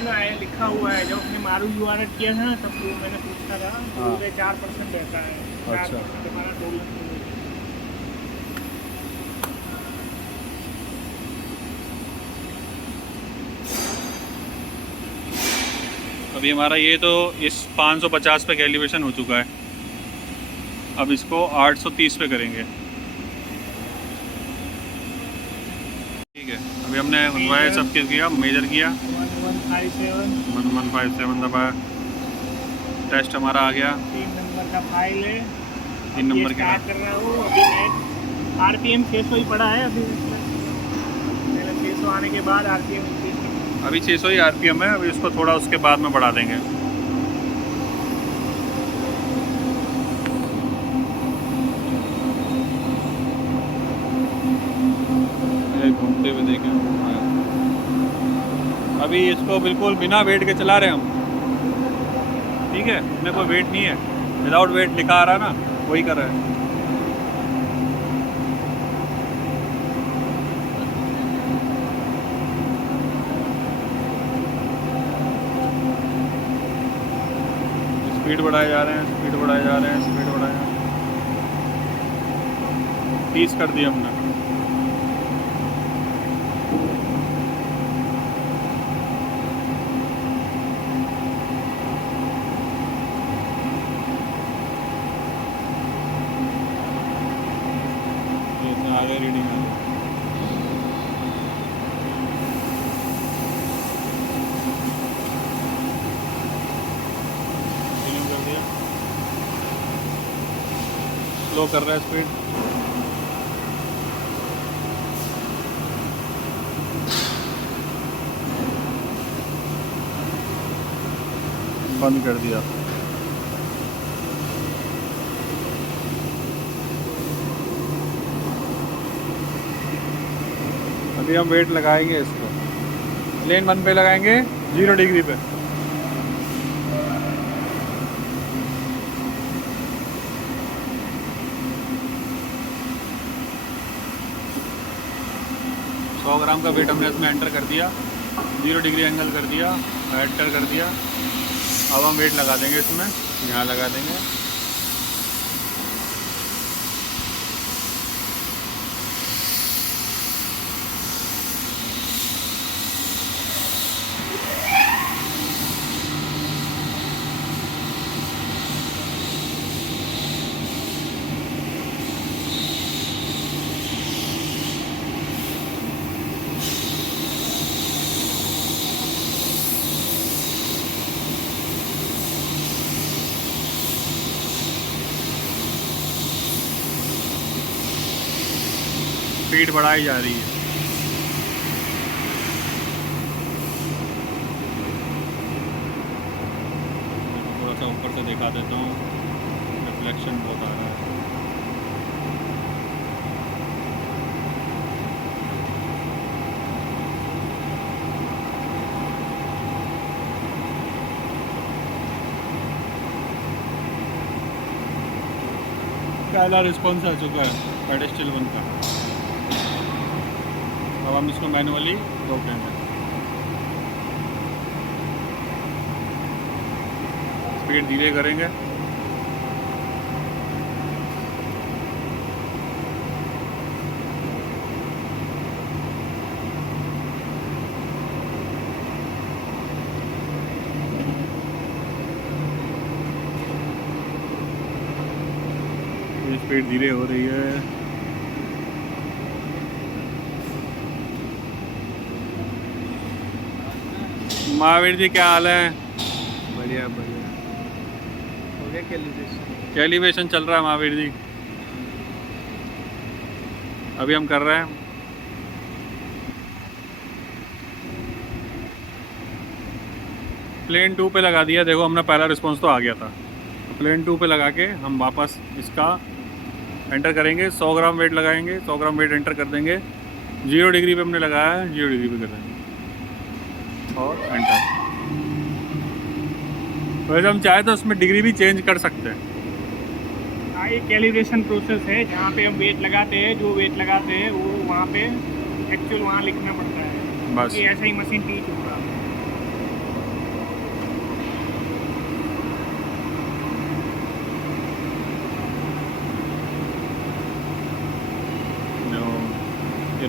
पूछना है, लिखा हुआ है। जब हमने मारू यूआरएट किया था ना तब वो मैंने पूछा था, तो हाँ। 4% रहता है। 4% हमारा डॉलर। अभी हमारा ये तो इस 550 पे कैलिब्रेशन हो चुका है। अब इसको 830 पे करेंगे। ठीक है, अभी हमने मनवाया, सब कुछ किया, मेजर किया, 1157 दबाया, टेस्ट हमारा आ गया। 3 नंबर का फाइल है, 3 नंबर के स्टार्ट कर रहा हूँ अभी। नेट आरपीएम 600 ही पड़ा है अभी, पहले 600 आने के बाद आरपीएम। अभी 600 ही आरपीएम है। अभी इसको थोड़ा उसके बाद में बढ़ा देंगे। घूमते हुए देखें। अभी इसको बिल्कुल बिना वेट के चला रहे हैं हम। ठीक है, इसमें कोई वेट नहीं है, विदाउट वेट लिखा आ रहा है ना, वही कर रहे हैं। स्पीड बढ़ाए जा रहे हैं, स्पीड बढ़ाए जा रहे हैं, स्पीड बढ़ाए जा रहे हैं। 30 कर दिया हमने। आगे रीडिंग आ रही है। कर दिया, स्लो कर रहा है स्पीड। बंद कर दिया। अभी हम वेट लगाएंगे इसको, लेन 1 पे लगाएंगे 0 डिग्री पे। सौ ग्राम का वेट हमने इसमें एंटर कर दिया, 0 डिग्री एंगल कर दिया, एंटर कर दिया। अब हम वेट लगा देंगे इसमें, यहाँ लगा देंगे। स्पीड बढ़ाई जा रही है। थोड़ा सा ऊपर से दिखा देता हूँ, रिफ्लेक्शन बहुत आ रहा है। पहला रिस्पॉन्स आ चुका है पेडेस्टल 1 का। अब हम इसको मैनुअली रोकेंगे, स्पीड धीरे करेंगे। ये स्पीड धीरे हो रही है। महावीर जी क्या हाल है? बढ़िया बढ़िया। हो गया कैलिब्रेशन? कैलिब्रेशन चल रहा है महावीर जी, अभी हम कर रहे हैं। प्लेन 2 पे लगा दिया। देखो हमने पहला रिस्पॉन्स तो आ गया था, तो प्लेन 2 पे लगा के हम वापस इसका एंटर करेंगे। 100 ग्राम वेट लगाएंगे, 100 ग्राम वेट एंटर कर देंगे। 0 डिग्री पे हमने लगाया है, 0 डिग्री पे कर देंगे और एंटर। वैसे हम चाहे तो उसमें डिग्री भी चेंज कर सकते हैं। हाँ, ये कैलिब्रेशन प्रोसेस है जहाँ पे हम वेट लगाते हैं, जो वेट लगाते हैं वो वहाँ पे एक्चुअल वहाँ लिखना पड़ता है, बस कि ऐसा ही मशीन टीच होगा।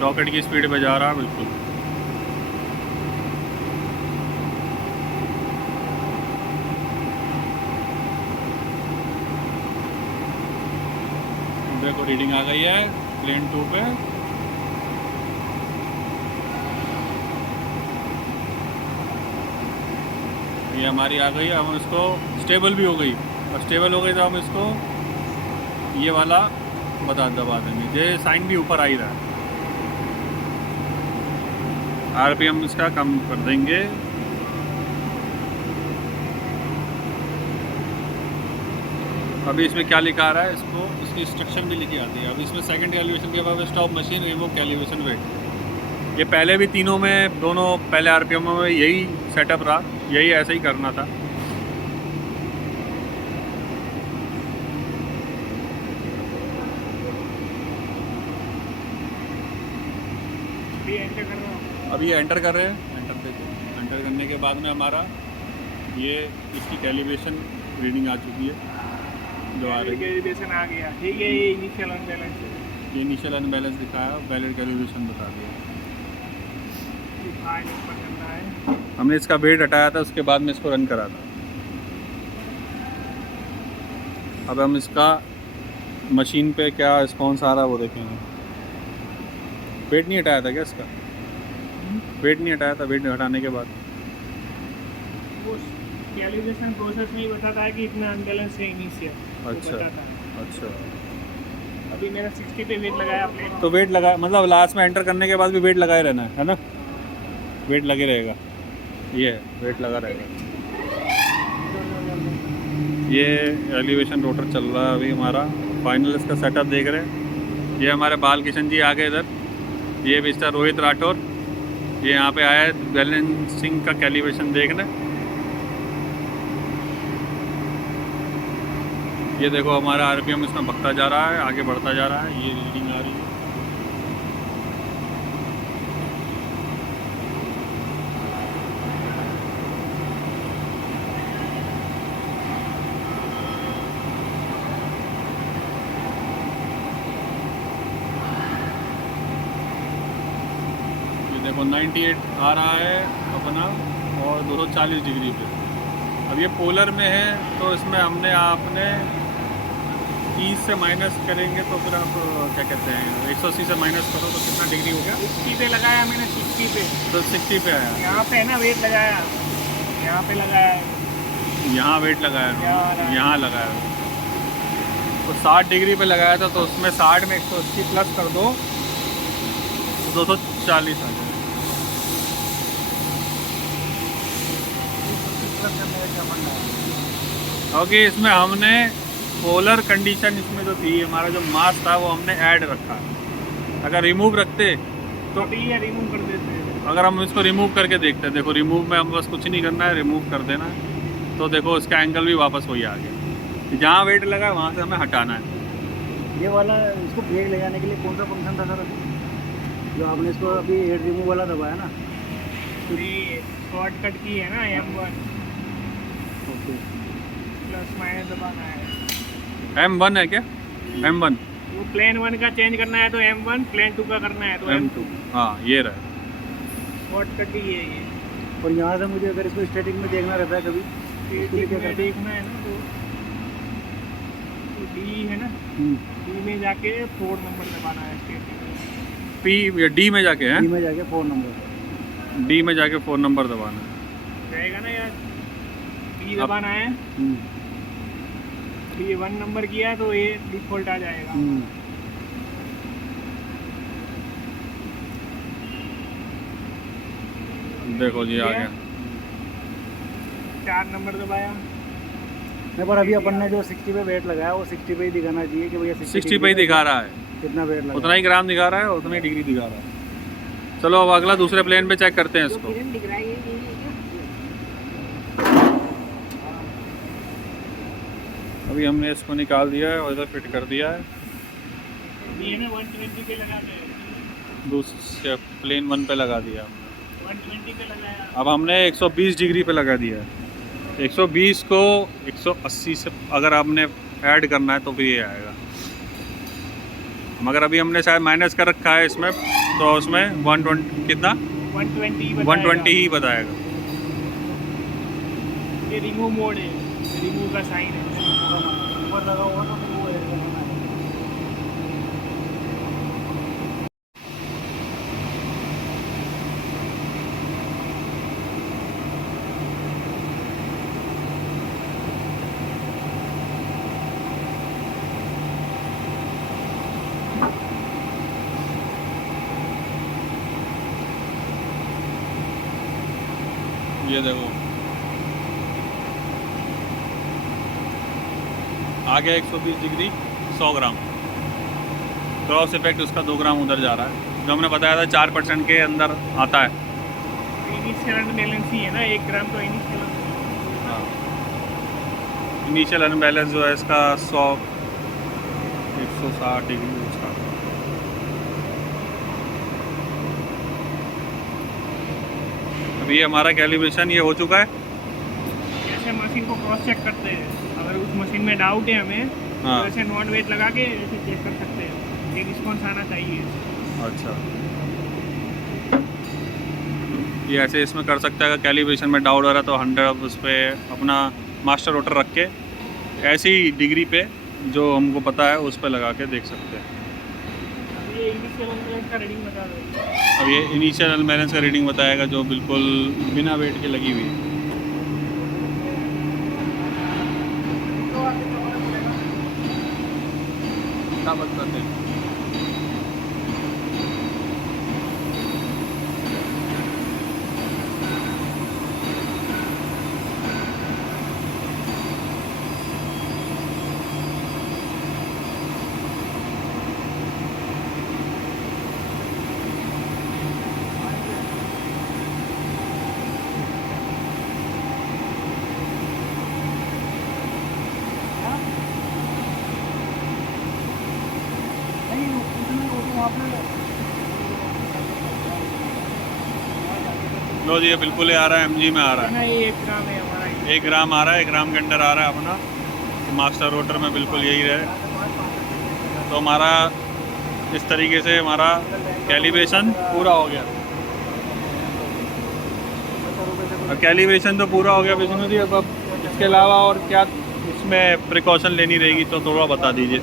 रॉकेट की स्पीड पे जा रहा है बिल्कुल। देखो रीडिंग आ गई है प्लेन 2 पे। ये हमारी आ गई है, हम इसको स्टेबल भी हो गई, और स्टेबल हो गई तो हम इसको ये वाला दबा देंगे। ये साइन भी ऊपर आ ही रहा है। आरपीएम इसका कम कर देंगे। अभी इसमें क्या लिखा आ रहा है, इसको इसकी इंस्ट्रक्शन भी लिखी आती है। अभी इसमें सेकंड कैलिब्रेशन के बाद stop machine remove calibration weight. ये पहले भी तीनों में, दोनों पहले आरपीएम में यही सेटअप रहा, यही ऐसे ही करना था। अभी ये एंटर कर रहे हैं। एंटर देखो, एंटर करने के बाद में हमारा ये इसकी कैलिब्रेशन रीडिंग आ चुकी है, जो आ रही है। कैलिब्रेशन आ गया, ठीक है। ये इनिशियल अनबैलेंस है, ये इनिशियल अनबैलेंस दिखाया, वैलिड कैलिब्रेशन बता दिया। हमने इसका वेट हटाया था, उसके बाद में इसको रन करा था। अब हम इसका मशीन पे क्या रिस्पॉन्स आ रहा है वो देखेंगे। वेट नहीं हटाया था क्या इसका? वेट नहीं हटाया था, वेट हटाने के बाद वो कैलिब्रेशन प्रोसेस में ही बताता है कि इतना अनबैलेंस है इनिशियल। अच्छा अच्छा। अभी मेरा 60 पे वेट लगाया प्लेन, तो वेट लगा, मतलब लास्ट में एंटर करने के बाद भी वेट लगाए रहना है ना? वेट लगे रहेगा, ये वेट लगा रहेगा। ये एलिवेशन रोटर चल रहा है अभी हमारा। फाइनल इसका सेटअप देख रहे हैं। ये हमारे बाल किशन जी आ गए इधर। ये मिस्टर रोहित राठौर, ये यहाँ पे आया है बैलेंसिंग का कैलिब्रेशन देखने। ये देखो हमारा आरपीएम इसमें बढ़ता जा रहा है, आगे बढ़ता जा रहा है। ये रीडिंग आ रही है। देखो 98 आ रहा है अपना, और 240 डिग्री पे। अब ये पोलर में है, तो इसमें हमने आपने 30 से माइनस करेंगे तो फिर आप क्या कहते हैं 180 से माइनस करो तो कितना डिग्री हो गया? 60 पे लगाया मैंने, 60 पे। तो 60 पे आया। यहाँ पे है ना वेट लगाया, यहाँ पे लगाया, यहाँ वेट लगाया, यहाँ लगाया। तो 60 डिग्री पे लगाया था, तो उसमें 60 में 180 प्लस कर दो तो 240 आ जाए। क्योंकि इसमें हमने पोलर कंडीशन इसमें जो थी, हमारा जो मास था वो हमने ऐड रखा। अगर रिमूव रखते तो ये रिमूव कर देते। अगर हम इसको रिमूव करके देखते, देखो रिमूव में हम बस कुछ नहीं करना है, रिमूव कर देना है। तो देखो इसका एंगल भी वापस वही आ गया। जहाँ वेट लगा वहाँ से हमें हटाना है। ये वाला इसको ब्रेक लगाने के लिए कौन सा फंक्शन था सर, जो आपने इसको अभी हेड रिमूव वाला दबाया ना? शॉर्टकट की है ना M1, प्लस माइनस दबाना है। M1 है क्या? M1 वो प्लेन 1 का चेंज करना है तो M1, प्लेन 2 का करना है तो M2। हाँ ये रहा, शॉर्टकट ही है ये। और यहाँ से मुझे अगर इसको स्टैटिक में देखना रहता है कभी, स्टैटिक में देखना है ना तो D है ना, D में जाके 4 नंबर दबाना है स्टैटिक में। P या D में जाके है? D में जाके 4 नंबर, D में जाके 4 नंबर दबाना है। रहेगा ना यार, D दबाना है। ये 1 नंबर किया तो ये डिफॉल्ट आ जाएगा। देखो जी आ गया। 4 नंबर दबाया। नहीं, पर अभी अपन ने जो 60 पे वेट लगाया वो 60 पे ही दिखाना चाहिए कि भैया 60 पे ही दिखा रहा है। कितना वेट लगा, उतना ही ग्राम दिखा रहा है, उतना ही डिग्री दिखा रहा है। चलो अब अगला दूसरे प्लेन पे चेक करते हैं इसको। अभी हमने इसको निकाल दिया है और इधर फिट कर दिया है। ये ना 120 पे लगाते हैं, दूसरे प्लेन 1 पे लगा दिया हमने। 120 पे लगाया। अब हमने 120 डिग्री पे लगा दिया है। 120 को 180 से अगर आपने ऐड करना है तो फिर ये आएगा, मगर अभी हमने शायद माइनस कर रखा है इसमें। तो उसमें 120 कितना 120 120 ही बताएगा। ये रिमूव मोड है, रिमूव का साइन है। ऊपर लगा हुआ तो फिर वो ऐड करना है। ये देखो आगे 120 डिग्री 100 ग्राम, क्रॉस इफेक्ट उसका 2 ग्राम उधर जा रहा है, जो हमने बताया था 4% के अंदर आता है। इनिशियल अनबैलेंस ही है ना, 1 ग्राम तो इनिशियल। हाँ, इनिशियल अनबैलेंस जो है इसका 160 डिग्री उसका। अभी ये हमारा कैलिब्रेशन ये हो चुका है। जैसे मशीन को क्रॉस चेक करते हैं, अगर उस मशीन में डाउट है हमें, हाँ। तो ऐसे नॉन वेट लगा के ऐसे चेक कर सकते हैं, ये रिस्पॉन्स आना चाहिए। अच्छा, ये ऐसे इसमें कर सकता है। अगर कैलिब्रेशन में डाउट हो रहा है तो 100 उस पर अपना मास्टर रोटर रख के ऐसी डिग्री पे जो हमको पता है उस पर लगा के देख सकते हैं। ये इनिशियल अनबैलेंस का रीडिंग बता दो। अब ये इनिशियल अनबैलेंस का रीडिंग बताएगा जो बिल्कुल बिना वेट के लगी हुई है। क्या बात करते हैं? लो जी, ये बिल्कुल ही आ रहा है, MG में आ रहा है। ना ये 1 ग्राम है हमारा, 1 ग्राम आ रहा है, 1 ग्राम के अंदर आ रहा है अपना मास्टर रोटर में, बिल्कुल यही रहे। तो हमारा इस तरीके से हमारा कैलिब्रेशन पूरा हो गया। और कैलिब्रेशन तो पूरा हो गया विष्णु जी, अब इसके अलावा और क्या इसमें प्रिकॉशन लेनी रहेगी तो थोड़ा बता दीजिए।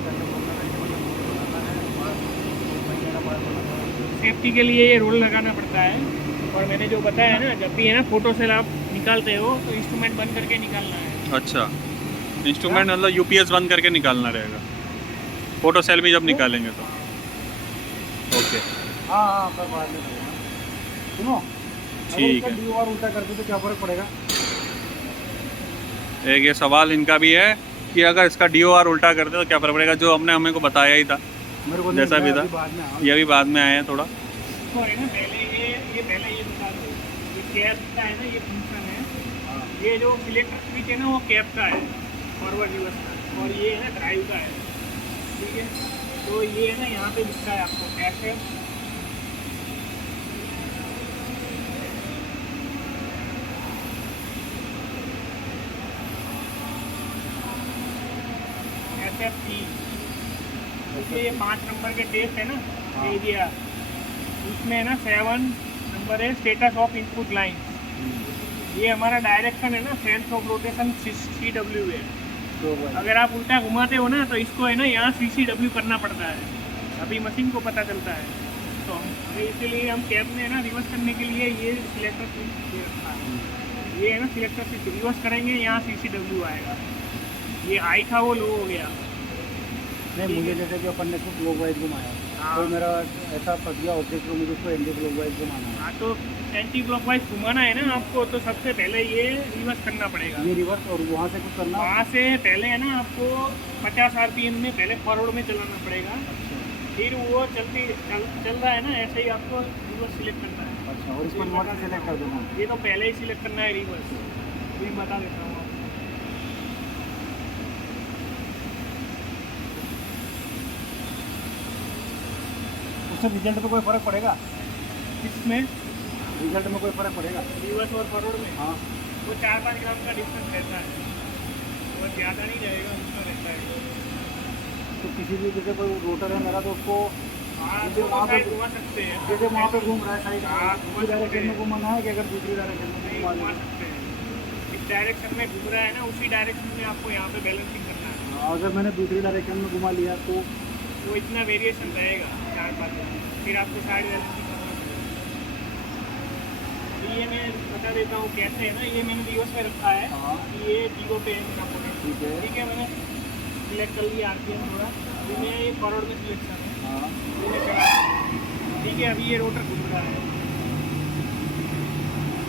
सेफ्टी के लिए ये रोल लगाना पड़ता है, और मैंने जो बताया ना, जब भी है ना फोटो सेल आप निकालते हो तो इंस्ट्रूमेंट बंद करके निकालना है। अच्छा, इंस्ट्रूमेंट मतलब UPS बंद करके निकालना रहेगा फोटो सेल भी जब निकालेंगे तो। ओके, हाँ हाँ, पर बाद में सुनो, ठीक है। DO और उल्टा करते तो क्या फर्क पड़ेगा? एक ये सवाल इनका भी है कि अगर इसका DOR उल्टा करते तो क्या फर्क पड़ेगा, जो हमने हमें को बताया ही था मेरे को जैसा भी था। बाद में ये भी बाद में आए हैं थोड़ा। इसको है ना पहले ये बता दो, ये कैप का है ना, ये फंक्शन है। ये जो सिलेक्टर स्विच है ना वो कैप का है, फॉरवर्ड रिवर्स का, और ये है ना ड्राइव का है। ठीक है, तो ये है ना यहाँ पे दिखता है आपको कैसे। ये 5 नंबर के टेस्ट है ना, ये दिया, इसमें है ना 7 नंबर है स्टेटस ऑफ इनपुट लाइन। ये हमारा डायरेक्शन है ना, सेंस ऑफ रोटेशन CW है। अगर आप उल्टा घुमाते हो ना तो इसको है ना यहाँ CCW करना पड़ता है, अभी मशीन को पता चलता है। तो इसलिए हम कैब में है ना रिवर्स करने के लिए ये सिलेक्टर स्विच रखा है। ये है ना सिलेक्टर स्विच, रिवर्स करेंगे यहाँ CCW आएगा। ये हाई था वो लो हो गया। नहीं, मुझे जैसे कि अपन ने इसको क्लॉकवाइज घुमाया, हाँ। तो मेरा ऐसा फंस गया ऑब्जेक्ट को, मुझे उसको एंटी क्लॉकवाइज घुमाना है। हाँ, तो एंटी क्लॉकवाइज घुमाना है ना आपको, तो सबसे पहले ये रिवर्स करना पड़ेगा। ये रिवर्स, और वहाँ से कुछ करना? वहाँ से पहले है ना आपको 50 RPM में पहले फॉरवर्ड में चलाना पड़ेगा। फिर वो चल रहा है ना, ऐसे ही आपको रिवर्स सिलेक्ट करना है। अच्छा, और इसको रिवर्स सेलेक्ट कर देना? ये तो पहले ही सिलेक्ट करना है रिवर्स, ये बता देता हूँ। उससे रिजल्ट में कोई फ़र्क पड़ेगा? इसमें रिजल्ट में कोई फ़र्क पड़ेगा? रिवर्स और फॉरवर्ड में? हाँ, वो 4-5 ग्राम का डिफरेंस रहता है, वो ज़्यादा नहीं रहेगा, उसका रहता है। तो किसी भी जैसे कोई रोटर है मेरा, तो उसको हाँ जैसे दोनों वहाँ साइड पे घुमा सकते हैं। जैसे वहाँ पे घूम रहा है साइड हाँ, दूसरी डायरेक्शन में घुमाना है कि अगर दूसरी डायरेक्शन में नहीं घुमा घुमा लेना? सकते हैं। इस डायरेक्शन में घूम रहा है ना, उसी डायरेक्शन में आपको यहाँ पे बैलेंसिंग करना है। हाँ, अगर मैंने दूसरी डायरेक्शन में घुमा लिया तो वो इतना वेरिएशन रहेगा 4-5 फिर आपको साइड बैलेंसिंग करना पड़ेगा। तो ये मैं बता देता हूँ कैसे है ना, ये मैंने रिवर्स में रखा है। हाँ ये 0 पे है मेरा फोन। ठीक है। ठीक है, मैंने सिलेक्ट कर लिया आरपीएम थोड़ा। अभी मैं ये फॉरवर्ड में सिलेक्शन है, हाँ ये मैं चला रहा हूँ। ठीक है, अभी ये रोटर घूम रहा है।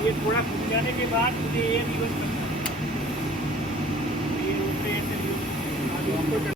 ये थोड़ा घूम जाने के बाद मुझे ये रिवर्स करना है। ये रोटर ऐसे रिवर्स